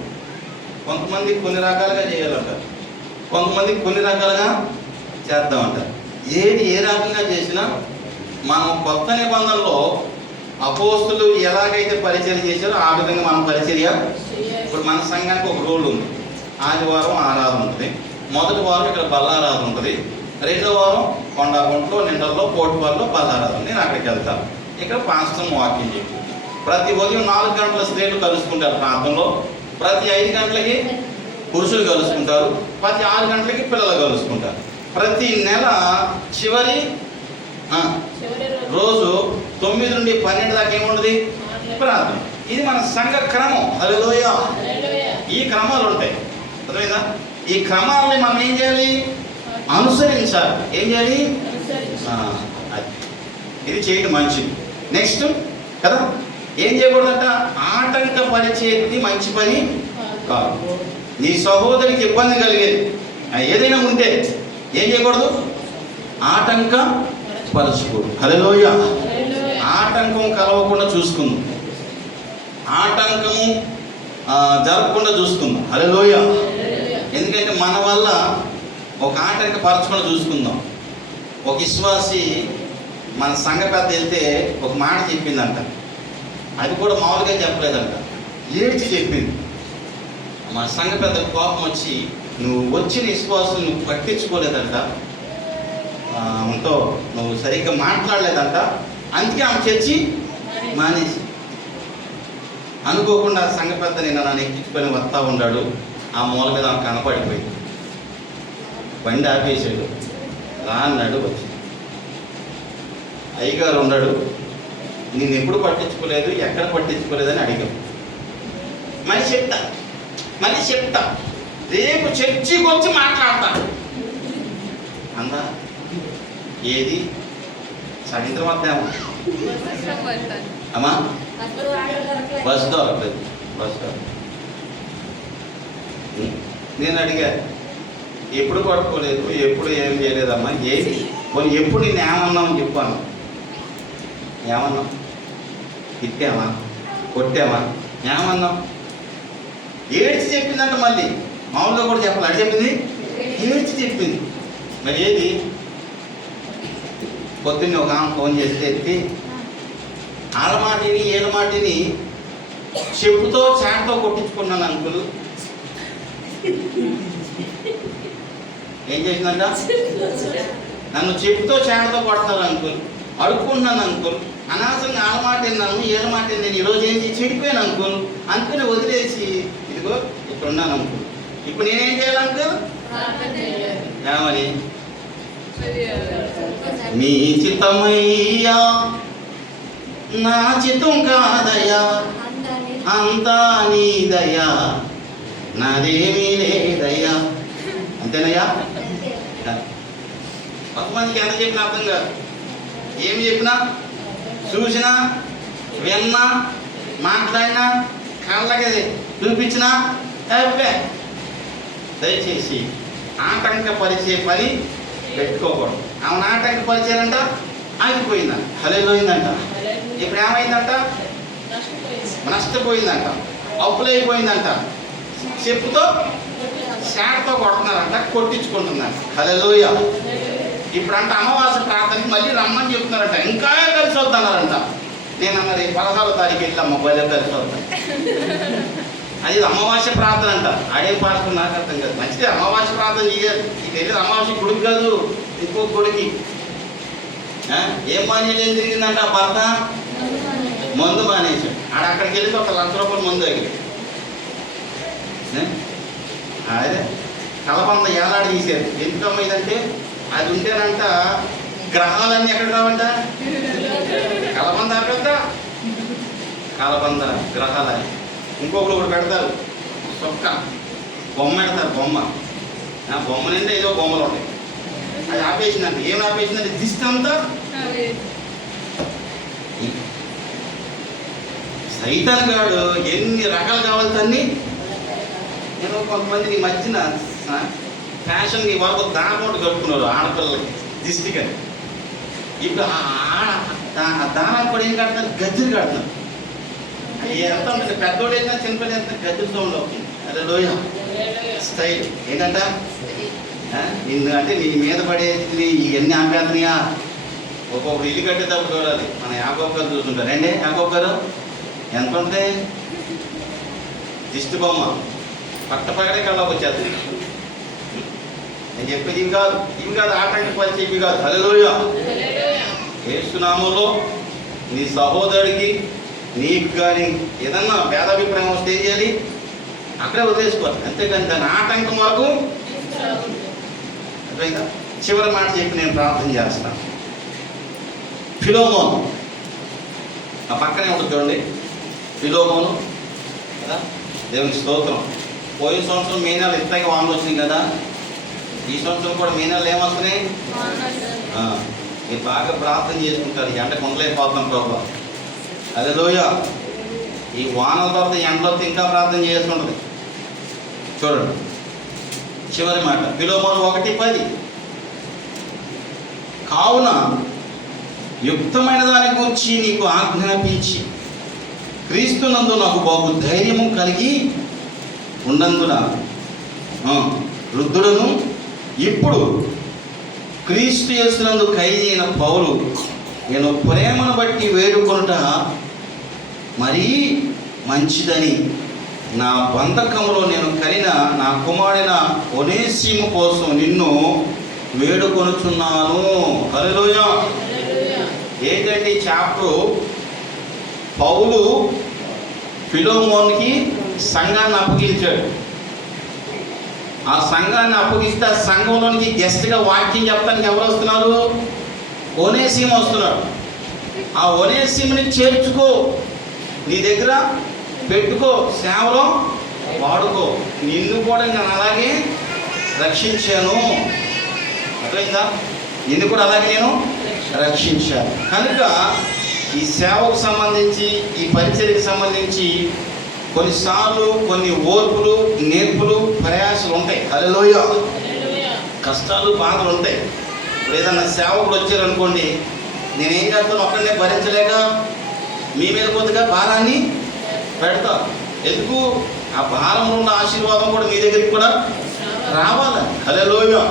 కొంతమందికి కొన్ని రకాలుగా చేయాలంటారు, కొంతమందికి కొన్ని రకాలుగా చేద్దామంటారు. ఏది ఏ రకంగా చేసినా మనం కొత్త నిబంధనలో అపోస్తులు ఎలాగైతే పరిచర్య చేశారో ఆ విధంగా మనం పరిచర్య. ఇప్పుడు మన సంఘానికి ఒక రూల్ ఉంది. ఆదివారం ఆరాధన ఉంటుంది, మొదటి వారం ఇక్కడ బల్లారాధన ఉంటుంది, రెండో వారం కొండగుంటలో నిండల్లో పోటువారిలో బల్లారాధన. నేను అక్కడికి వెళ్తాను. ఇక్కడ పాస్టర్ వాక్యం చెప్పి ప్రతి ఉదయం 4 గంటల స్త్రీలు కలుసుకుంటారు ప్రాంతంలో, ప్రతి 5 గంటలకి పురుషులు కలుసుకుంటారు, ప్రతి 6 గంటలకి పిల్లలు కలుసుకుంటారు. ప్రతి నెల చివరి రోజు 9 నుండి 12 దాకా ఏముండదు ప్రార్థన. ఇది మన సంఘ క్రమం. హల్లెలూయా. ఈ క్రమాలు ఉంటాయి, అర్థమైందా? ఈ క్రమాలని మనం ఏం చేయాలి? అనుసరించాలి. ఏం చేయాలి? ఇది చేయడం మంచిది. నెక్స్ట్ కదా, ఏం చేయకూడదంట? ఆటంకపరిచేది మంచి పని కాదు. నీ సహోదరికి ఇబ్బంది కలిగేది ఏదైనా ఉంటే ఏం చేయకూడదు? ఆటంకపరచకూడదు. హల్లెలూయా. ఆటంకం కలవకుండా చూసుకుందాం, ఆటంకము జరగకుండా చూసుకుందాం. హల్లెలూయా. ఎందుకంటే మన వల్ల ఒక ఆటంకపరచకుండా చూసుకుందాం. ఒక విశ్వాసి మన సంఘ పెద్ద వెళ్తే ఒక మాట చెప్పిందంట, అది కూడా మామూలుగా చెప్పలేదంట, ఏడ్చి చెప్పింది. మా సంఘ పెద్ద కోపం వచ్చి, నువ్వు వచ్చిన విశ్వాసం నువ్వు పట్టించుకోలేదంట, ఆమెతో నువ్వు సరిగ్గా మాట్లాడలేదంట, అందుకే ఆమె చర్చి మానేసి. అనుకోకుండా సంఘ పెద్ద నిన్న నన్ను ఎక్కించుకొని వస్తూ ఉన్నాడు, ఆ మూల మీద ఆమె కనపడిపోయింది. బండి ఆపేసాడు, రా అన్నాడు. వచ్చి అయ్యగారు ఉన్నాడు, నేను ఎప్పుడు పట్టించుకోలేదు, ఎక్కడ పట్టించుకోలేదని అడిగాం. మళ్ళీ చెప్తా రేపు చర్చికి వచ్చి మాట్లాడతా అందా. ఏది సాయంత్రం వద్దాము అమ్మా, బస్ దొరకలేదు. నేను అడిగా, ఎప్పుడు పడుకోలేదు, ఎప్పుడు ఏం చేయలేదమ్మా, ఏది పోనీ ఎప్పుడు నేను ఏమన్నామని చెప్పాను. ఏమన్నాం? తిట్టామా, కొట్టామా, ఏమన్నాం? ఏడ్చి చెప్పిందంట. మళ్ళీ మామూలుగా కూడా చెప్పాలి, అడి చెప్పింది, ఏడ్చి చెప్పింది. మరి ఏది? పొద్దున్నే ఒక ఆమె ఫోన్ చేస్తే ఎత్తి, ఆళ్ళ మాటిని ఏళ్ళ మాటిని చెప్పుతో చాటుతో కొట్టించుకున్నాను అంకుల్. ఏం చేసిందంట? నన్ను చెప్పుతో చాటుతో కొడతారు అంకుల్, అడుక్కుంటున్నాను అంకుల్, అనవసరంగా ఆళ్ళ మాట విన్నాను, ఏళ్ళ మాట నేను ఈరోజు ఏం చేసి చెడిపోయాను అంకుల్, అందుకని వదిలేసి ఇదిగో ఇక్కడ ఉన్నాను అంకుల్. ఇప్పుడు నేనేం చేయాలి అంకుల్? ఏమని? నీ చిత్తమయ్యా, నా చిత్తం కాదయ్యా, అంతా నీదయ్యా, నాదేమీ లేదయ్యా. అంతేనయ్యా? కొంతమందికి ఎంత చెప్పినా అర్థం కాదు. ఏమి చెప్పినా, చూసినా, విన్నా, మాట్లాడినా, కళ్ళకి చూపించినా అబ్బే. దయచేసి ఆటంకపరిచే పని పెట్టుకోకూడదు. ఆమె ఆటంకపరిచారంట, ఆగిపోయిందంట, హల్లెలూయా. ఇప్పుడు ఏమైందంట? నష్టపోయిందంట, అప్పులైపోయిందంట, చెప్పుతో శాటతో కొడుతున్నారంట, కొట్టించుకుంటుందంట. హల్లెలూయా. ఇప్పుడంట అమావాస్య ప్రార్థనకి మళ్ళీ రమ్మని చెప్తున్నారంట, ఇంకా కలిసి వద్దన్నారంట. నేను అన్నది 16వ తారీఖు వెళ్ళాము, మొబైల్లో కలిసి వద్దాం. అది అమావాస్య ప్రార్థన అంట. ఆడే పాస్టర్ నాకు అర్థం కాదు. మంచిది అమావాస్య ప్రార్థన చేయాలి. నీకు తెలియదు అమావాస్య గుడికి కాదు, ఇంకో గుడికి. ఏం మానేసి ఏం జరిగిందంట? భర్త మందు మానేసాడు. అక్కడికి వెళ్ళి ఒక ₹1,00,000 మందు తగిలి అదే కలబంద ఏలాడి తీశారు. ఎందుకమ్మా ఇదంటే, అది ఉంటేనంట గ్రహాలన్నీ ఎక్కడ రావంట? కలబంద ఆపేద్దా, కలబంద గ్రహాలని. ఇంకొకరు ఒకటి పెడతారు, చొక్క బొమ్మ పెడతారు. బొమ్మ నిండా ఏదో బొమ్మలు ఉంటాయి. అది ఆపేసిందంటే, ఏం ఆపేసిందంటే దిష్టి అంతా. సైతాన్ గాడు ఎన్ని రకాలు కావాలి తన్ని. నేను కొంతమంది ఈ మధ్యన ఫ్యాషన్ వాళ్ళకు దానమోటు కట్టుకున్నారు ఆడపిల్లలకి దిష్టికని. ఇప్పుడు దానాలు కూడా ఏం కడతారు? గజ్జలు కడతారు. ఎంత ఉంటుంది, పెద్దోడు ఎంత చిన్నపిల్ల ఎంత గజ్జలతో ఉండవుతుంది. అదే లోయ స్టైల్ ఏంటంట, నిన్ను అంటే నీ మీద పడేది ఇవన్నీ ఆపేతనియా ఒక్కొక్కరు ఇల్లు కట్టేటప్పుడు చూడాలి. మన యాకోబు గారు చూస్తుంటారు. రండి యాకోబు గారు, ఎంత ఉంటే దిష్టి బొమ్మ పట్టపగడే కళ్ళకి వచ్చేస్తుంది. నేను చెప్పేది ఇవి కాదు ఆటంక పరిచయం, ఇవి కాదు. హల్లెలూయా. యేసు నామములో నీ సహోదరుడికి నీకు కానీ ఏదన్నా భేదాభిప్రాయం వస్తే ఏం చేయాలి? అక్కడే వదిలేసుకోవాలి. అంతేకాని దాని ఆటంకం వరకు అర్థమైందా? చివరి మాట చెప్పి నేను ప్రార్థన చేస్తాను. ఫిలోమోను ఆ పక్కనే ఉంటుంది చూడండి, ఫిలోమోను కదా. దేవునికి స్తోత్రం. పోయిన సంవత్సరం మే నెల ఇంతగా వానలు వచ్చినాయి కదా, ఈ సంవత్సరం కూడా మే నెలలు ఏమొస్తున్నాయి? మీరు బాగా ప్రార్థన చేసుకుంటారు. ఎండకు ఉండలేకపోతాం ప్రభు. హల్లెలూయా. ఈ వానల తర్వాత ఎండలో ఇంకా ప్రార్థన చేస్తుంటుంది. చూడండి చివరి మాట, ఫిలోమోను 1:10. కావున యుక్తమైన దాని గురించి నీకు ఆజ్ఞాపించి క్రీస్తునందు నాకు బాగు ధైర్యము కలిగి ఉన్నందున వృద్ధులను ఇప్పుడు క్రీస్తు యేసునందు ఖైదీ అయిన పౌలు నేను ప్రేమను బట్టి వేడుకొనుట మరీ మంచిదని నా బంధకములో నేను కనిన నా కుమారుడైన ఒనేసిము కోసం నిన్ను వేడుకొనుచున్నాను. హల్లెలూయా. ఏంటంటే చాప్టర్ పౌలు ఫిలోమోన్కి సంఘాన్ని అప్పగించాడు. ఆ సంఘాన్ని అప్పగిస్తే ఆ సంఘంలోనికి గెస్ట్గా వాక్యం చెప్పడానికి ఎవరు వస్తున్నారు? ఒనేసిము వస్తున్నాడు. ఆ ఒనేసిముని చేర్చుకో, నీ దగ్గర పెట్టుకో, సేవలో వాడుకో. నిన్ను కూడా నేను అలాగే రక్షించాను. అర్థమైందా? నిన్ను కూడా అలాగే నేను రక్షించాను. కనుక ఈ సేవకు సంబంధించి, ఈ పరిచర్యకు సంబంధించి కొన్నిసార్లు కొన్ని ఓర్పులు, నేర్పులు, ప్రయాసాలు ఉంటాయి. హల్లెలూయా. కష్టాలు, బాధలు ఉంటాయి. ఇప్పుడు ఏదన్నా సేవకుడు వచ్చారనుకోండి, నేనేం చేస్తాను? ఒక్కడనే భరించలేక మీ మీద కొద్దిగా భారాన్ని పెడతా. ఎందుకు? ఆ భారంలో ఉన్న ఆశీర్వాదం కూడా మీ దగ్గరికి కూడా రావాలి. హల్లెలూయా.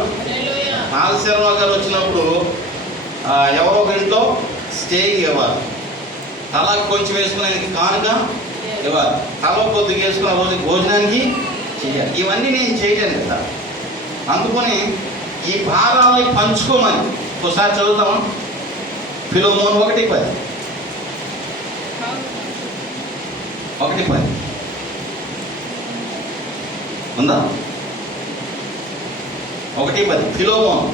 నాగశర్మ గారు వచ్చినప్పుడు ఎవరో ఒక ఇంట్లో స్టేయింగ్ ఇవ్వాలి. తలకు కొంచెం వేసుకుని ఆయనకి కానుక ఇవ్వాలి. తల కొద్దిగా వేసుకున్న రోజు భోజనానికి చేయాలి. ఇవన్నీ నేను చేయలేను కదా. అందుకని ఈ భారాలని పంచుకోమని ఒకసారి చదువుతామా? ఫిలోమోను 1:10. 1:10 ఉందా? 1:10 ఫిలోమోను.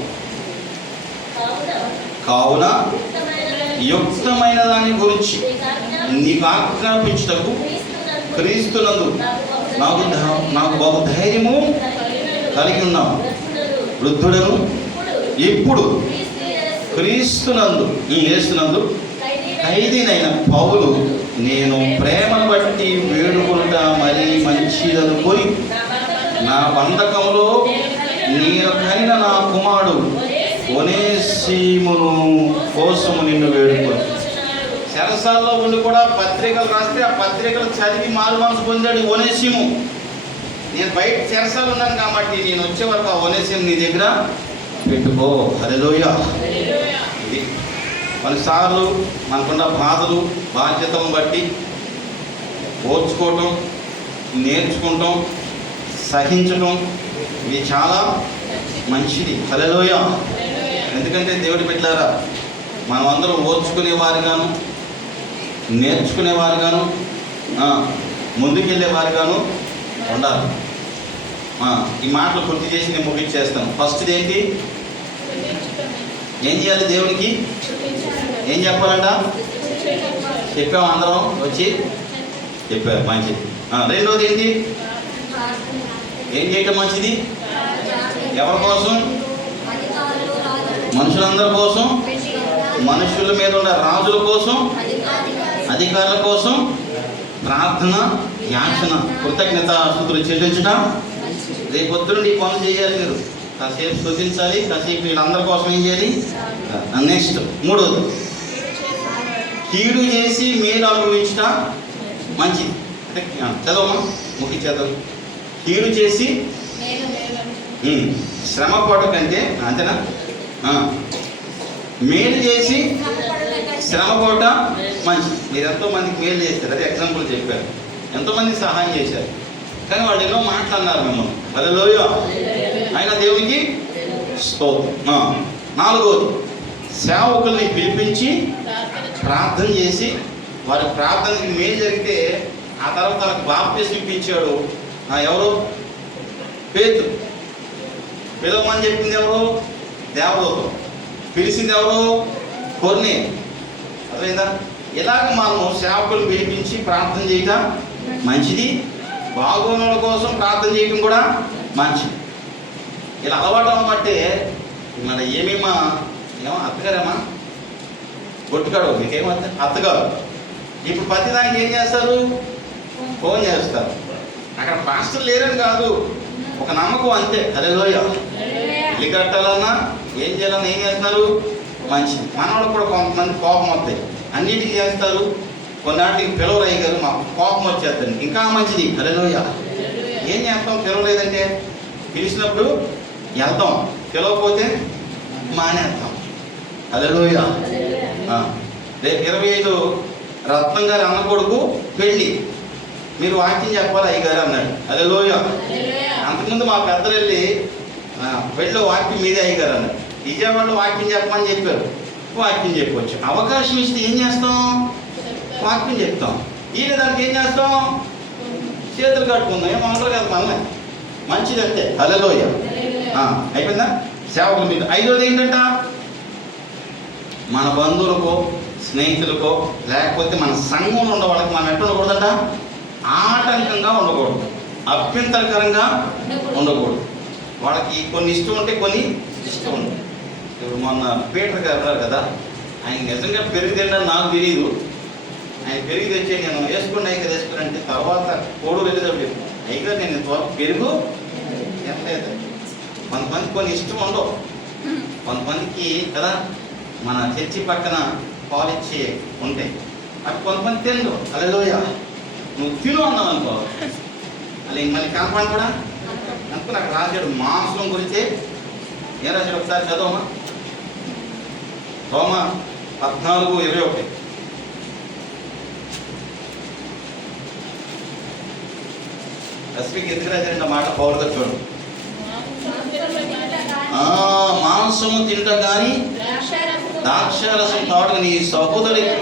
కావున యుక్తమైన దాని గురించి నీకు ఆజ్ఞాపించుటకు క్రీస్తునందు నాకు బహు ధైర్యము కలిగి ఉన్నావు. వృద్ధుడను ఇప్పుడు క్రీస్తునందు యేసునందు ఖైదీనైన పౌలు నేను ప్రేమను బట్టి వేడుకొనుట మరీ మంచిదనుకొని నా బంధకంలో నేను కనిన నా కుమారుడు ఒనేసిమును కోసము నిన్ను వేడుకొని. చెరసాల్లో ఉండి కూడా పత్రికలు రాస్తే ఆ పత్రికలు చదివి మారు మనసు పొందాడు ఒనేసిము. నేను బయట చెరసాలు ఉన్నాను కాబట్టి నేను వచ్చే వరకు ఆ ఒనేసిము నీ దగ్గర పెట్టుకో. హల్లెలూయా. ఇది కొన్నిసార్లు మనకున్న బాధలు, బాధ్యతలను బట్టి ఓర్చుకోవటం, నేర్చుకుంటాం, సహించటం ఇది చాలా మంచిది. హల్లెలూయా. ఎందుకంటే దేవుడి బిడ్డలారా, మనం అందరం ఓర్చుకునేవారుగాను, నేర్చుకునేవారుగాను, ముందుకెళ్ళేవారుగాను ఉండాలి. ఈ మాటలు పూర్తి చేసి నేను ముగించేస్తాను. ఫస్ట్ది ఏంటి? ఏం చేయాలి? దేవునికి ఏం చెప్పాలంట? చెప్పాము, అందరం వచ్చి చెప్పారు, మంచిది. రెండోది ఏంటి? ఏం చేయటం మంచిది? ఎవరి కోసం? మనుషులందరి కోసం, మనుషుల మీద ఉన్న రాజుల కోసం, అధికారుల కోసం ప్రార్థన, యాచన, కృతజ్ఞత స్తుతులు చెల్లించడం. రేపొద్దున ఈ పనులు చేయాలి. మీరు కాసేపు స్తుతించాలి, కాసేపు వీళ్ళందరి కోసం ఏం చేయాలి? నెక్స్ట్ మూడోది, కీడు చేసి మేలు అనుభవించడం మంచిది. అంటే చదవమా, ముఖ్య కీడు చేసి శ్రమ పడ కంటే, అంతేనా? మేలు చేసి శ్రమపడట మంచిది. మీరు ఎంతోమందికి మేలు చేశారు, అది ఎగ్జాంపుల్ చెప్పారు. ఎంతోమందికి సహాయం చేశారు, కానీ వాళ్ళు ఎన్నో మాట్లాడినారు మిమ్మల్ని. హల్లెలూయా. ఆయన దేవునికి స్తోత్రం. 4వది, సేవకుల్ని పిలిపించి ప్రార్థన చేసి వారి ప్రార్థనకి మేలు జరిగితే ఆ తర్వాత తనకు బాప్తిస్మం ఇప్పించాడు. ఎవరు? పేతురు. పిలవమని చెప్పింది ఎవరు? దేవదూత. పిలిచింది ఎవరు? కొర్నే. అర్థమైందా? ఇలాగ మనము సేవకులు పిలిపించి ప్రార్థన చేయటం మంచిది. బాగోనుల కోసం ప్రార్థన చేయటం కూడా మంచిది. ఇలా అలవాటు అన్నబట్టే మన ఏమేమో అత్తగారేమా కొట్టుకాడు, మీకేమో అత్తగారు. ఇప్పుడు ప్రతిదానికి ఏం చేస్తారు? ఫోన్ చేస్తారు. అక్కడ పాస్టర్ లేరని కాదు, ఒక నమ్మకం అంతే. హల్లెలూయా. ఇల్లు కట్టాలన్నా ఏం చేయాలన్నా ఏం చేస్తున్నారు? మంచిది. మనవాళ్ళు కూడా కొంతమంది కోపం వస్తాయి, అన్నిటికీ చేస్తారు. కొన్నాటికి పిలవరు అయ్యారు, మాకు కోపం వచ్చేస్తుంది. ఇంకా మంచిది. హల్లెలూయా. ఏం చేస్తాం? పిలవలేదంటే పిలిచినప్పుడు వెళ్తాం, పిలవకపోతే మానేస్తాం. హల్లెలూయా. రేపు 25 రత్నం గారి అన్న కొడుకు పెళ్ళి, మీరు వాక్యం చెప్పాలి అయ్యగారు అన్నాడు. హల్లెలూయా. అంతకుముందు మా పెద్దలు వెళ్ళి పెళ్ళిలో వాక్యం మీదే అయ్యగారు అన్నాడు. విజయవాడలో వాక్యం చెప్పమని చెప్పారు, వాక్యం చెప్పవచ్చు. అవకాశం ఇస్తే ఏం చేస్తాం? వాక్యం చెప్తాం. ఈయన దానికి ఏం చేస్తాం? చేతులు కట్టుకుందాం. ఏం మాటలు కదా మళ్ళీ మంచిది అంతే. హల్లెలూయా. అయిపోయిందా? సేవకుల మీద. 5వది ఏంటంట? మన బంధువులకో స్నేహితులకో లేకపోతే మన సంఘంలో ఉండే వాళ్ళకి మనం ఎట్లా ఉండకూడదంట? ఆటంకంగా ఉండకూడదు, అభ్యంతరకరంగా ఉండకూడదు. వాళ్ళకి కొన్ని ఇష్టం ఉంటే కొన్ని ఇష్టం ఉంటాయి. ఇప్పుడు మొన్న పీటర్ గారు ఉన్నారు కదా, ఆయన నిజంగా పెరుగు తింటాను నాకు తెలియదు. ఆయన పెరుగు తెచ్చే నేను వేసుకుని అయ్యి కదా వేసుకుని అంటే తర్వాత కోడు వెళ్ళేటప్పుడు అయిగా నేను పెరుగు తినలేదు. కొంతమంది కొన్ని ఇష్టం ఉండవు, కొంతమందికి కదా మన చర్చి పక్కన పాలిచ్చి ఉంటాయి, అవి కొంతమంది తినరు. హల్లెలూయా. నువ్వు తిను అన్నావు అనుకో, అలా మళ్ళీ కనపడి కూడా అనుకో. నాకు రాశాడు మాంసం గురించి. ఏం రాశాడు ఒకసారి చదవమా? రోమా 14:21. రశ్మికి ఎందుకు రాశాడంటే మాట పౌరుగా చూడు. మాంసము తింట కానీ ద్రాక్షారసం తాటకు నీ సహోదరుడికి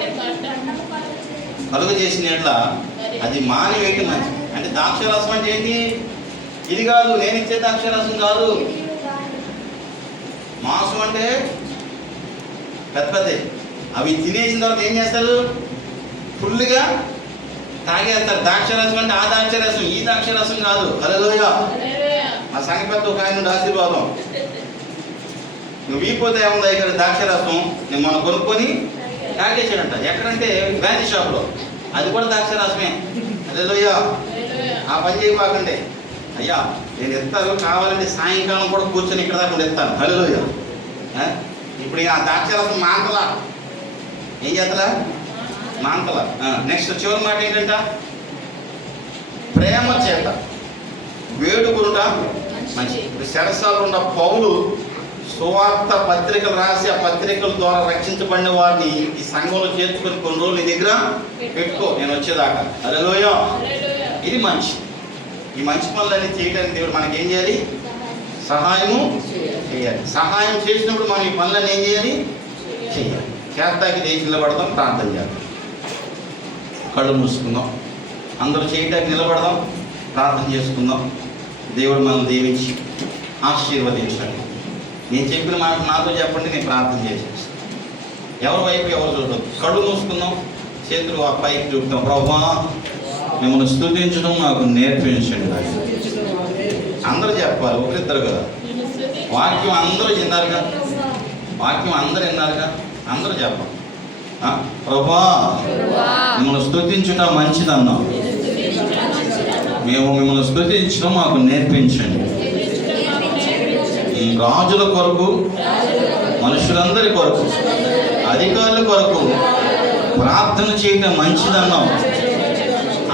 కలుగు చేసిన ఎట్లా అది మాని వేయటం మంచిది. అంటే ద్రాక్షారసం అంటే ఏంటి? ఇది కాదు, నేను ఇచ్చే ద్రాక్షారసం కాదు. మాంసం అంటే పెద్దది. అవి తినేసిన తర్వాత ఏం చేస్తారు? ఫుల్గా తాగేస్తారు. ద్రాక్షారసం అంటే ఆ ద్రాక్షారసం, ఈ ద్రాక్షారసం కాదు. హల్లెలూయా. మా సంఘ పెద్ద ఒక ఆయన ఆశీర్వాదం. నువ్వు వీపోతే ఏముంది ఇక్కడ ద్రాక్షారసం నేను మనం కొనుక్కొని తాగేసాడంట. ఎక్కడంటే బ్రాంచ్ షాప్లో. అది కూడా ద్రాక్షారసమే. హల్లెలూయా. ఆ పని చేయబాకండి. అయ్యా నేను ఇస్తాను, కావాలంటే సాయంకాలం కూడా కూర్చొని ఇక్కడ దాకా ఇస్తాను. హల్లెలూయా. ఇప్పుడు ఆ ద్రాక్షారసం మాంతలా ఏం చేస్తలా? మాంతలా. నెక్స్ట్ చివరి మాట ఏంటంట? ప్రేమ చేత వేడుకునుట మంచిది. ఇప్పుడు శరసాలున్న పౌలు సువార్త పత్రికలు రాసి ఆ పత్రికల ద్వారా రక్షించబడిన వారిని ఈ సంఘంలో చేర్చుకొని కొన్ని రోజులు నీ దగ్గర పెట్టుకో, నేను వచ్చేదాకా. హల్లెలూయా. ఇది మంచి. ఈ మంచి పనులన్నీ చేయడానికి దేవుడు మనకి ఏం చేయాలి? సహాయము చేయాలి. సహాయం చేసినప్పుడు మనం ఈ పనులన్నీ ఏం చేయాలి? చేయాలి. చేస్తాకి దేశం నిలబడదాం, ప్రార్థన చేద్దాం. కళ్ళు మూసుకుందాం, అందరూ చేయటానికి నిలబడదాం, ప్రార్థన చేసుకుందాం. దేవుడు మనం దీవించి ఆశీర్వదించండి. నేను చెప్పిన మాట నాతో చెప్పండి, నేను ప్రార్థన చేసేస్తాను. ఎవరి వైపు ఎవరు చూడదు. కళ్ళు మూసుకుందాం, చేతులు ఆ పైకి చూపుతాం. ప్రభువా మిమ్మల్ని స్తుతించడం నాకు నేర్పించండి. అందరూ చెప్పాలి, ఒకరిద్దరు కదా. వాక్యం అందరూ విన్నారుగా, వాక్యం అందరూ విన్నారుగా, అందరూ చెప్పాలి. ప్రభువా మిమ్మల్ని స్తుతించడం మంచిదన్నాం, మేము మిమ్మల్ని స్తుతించడం మాకు నేర్పించండి. రాజుల కొరకు, మనుషులందరి కొరకు, అధికారుల కొరకు ప్రార్థన చేయటం మంచిదన్నాం.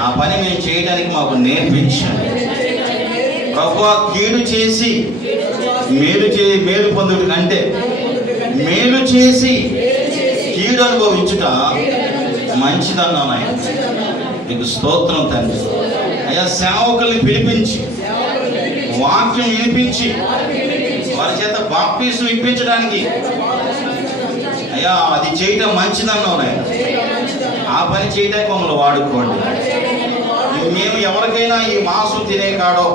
ఆ పని మేము చేయడానికి మాకు నేర్పించండి. ప్రభువా కీడు చేసి మేలు పొందుట కంటే మేలు చేసి కీడు అనుభవించుట మంచిదన్నాను ఆయన. నీకు స్తోత్రం తండ్రి. అయ్యా, సేవకుల్ని పిలిపించి వాక్యం వినిపించి వారి చేత బాప్తీసం ఇప్పించడానికి అయ్యా అది చేయటం మంచిదన్నావు ఆయన. ఆ పని చేయడానికి మమ్మల్ని వాడుకోండి. మేము ఎవరికైనా ఈ మాంసం తినే కాడో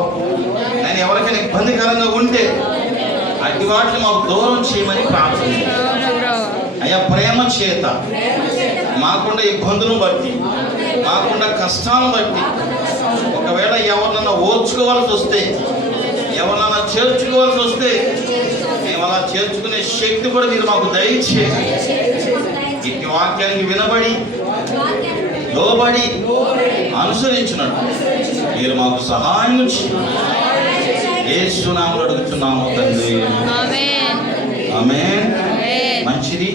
నేను ఎవరికైనా ఇబ్బందికరంగా ఉంటే అట్టి వాటిని మాకు దూరం చేయమని ప్రార్థన. అయ్యా, ప్రేమ చేత మాకున్న ఇబ్బందులను బట్టి మాకున్న కష్టాలను బట్టి ఒకవేళ ఎవరినన్నా ఓర్చుకోవాల్సి వస్తే ఎవరినన్నా చేర్చుకోవాల్సి వస్తే మేము అలా చేర్చుకునే శక్తి కూడా మీరు మాకు దయచేయండి. ఇట్టి వాక్యానికి వినబడి లోబడి అనుసరించినట్టు మీరు మాకు సహాయం చేయండి. యేసు నామములో అడుగుచున్నాము తండ్రి. ఆమేన్. మంచిది.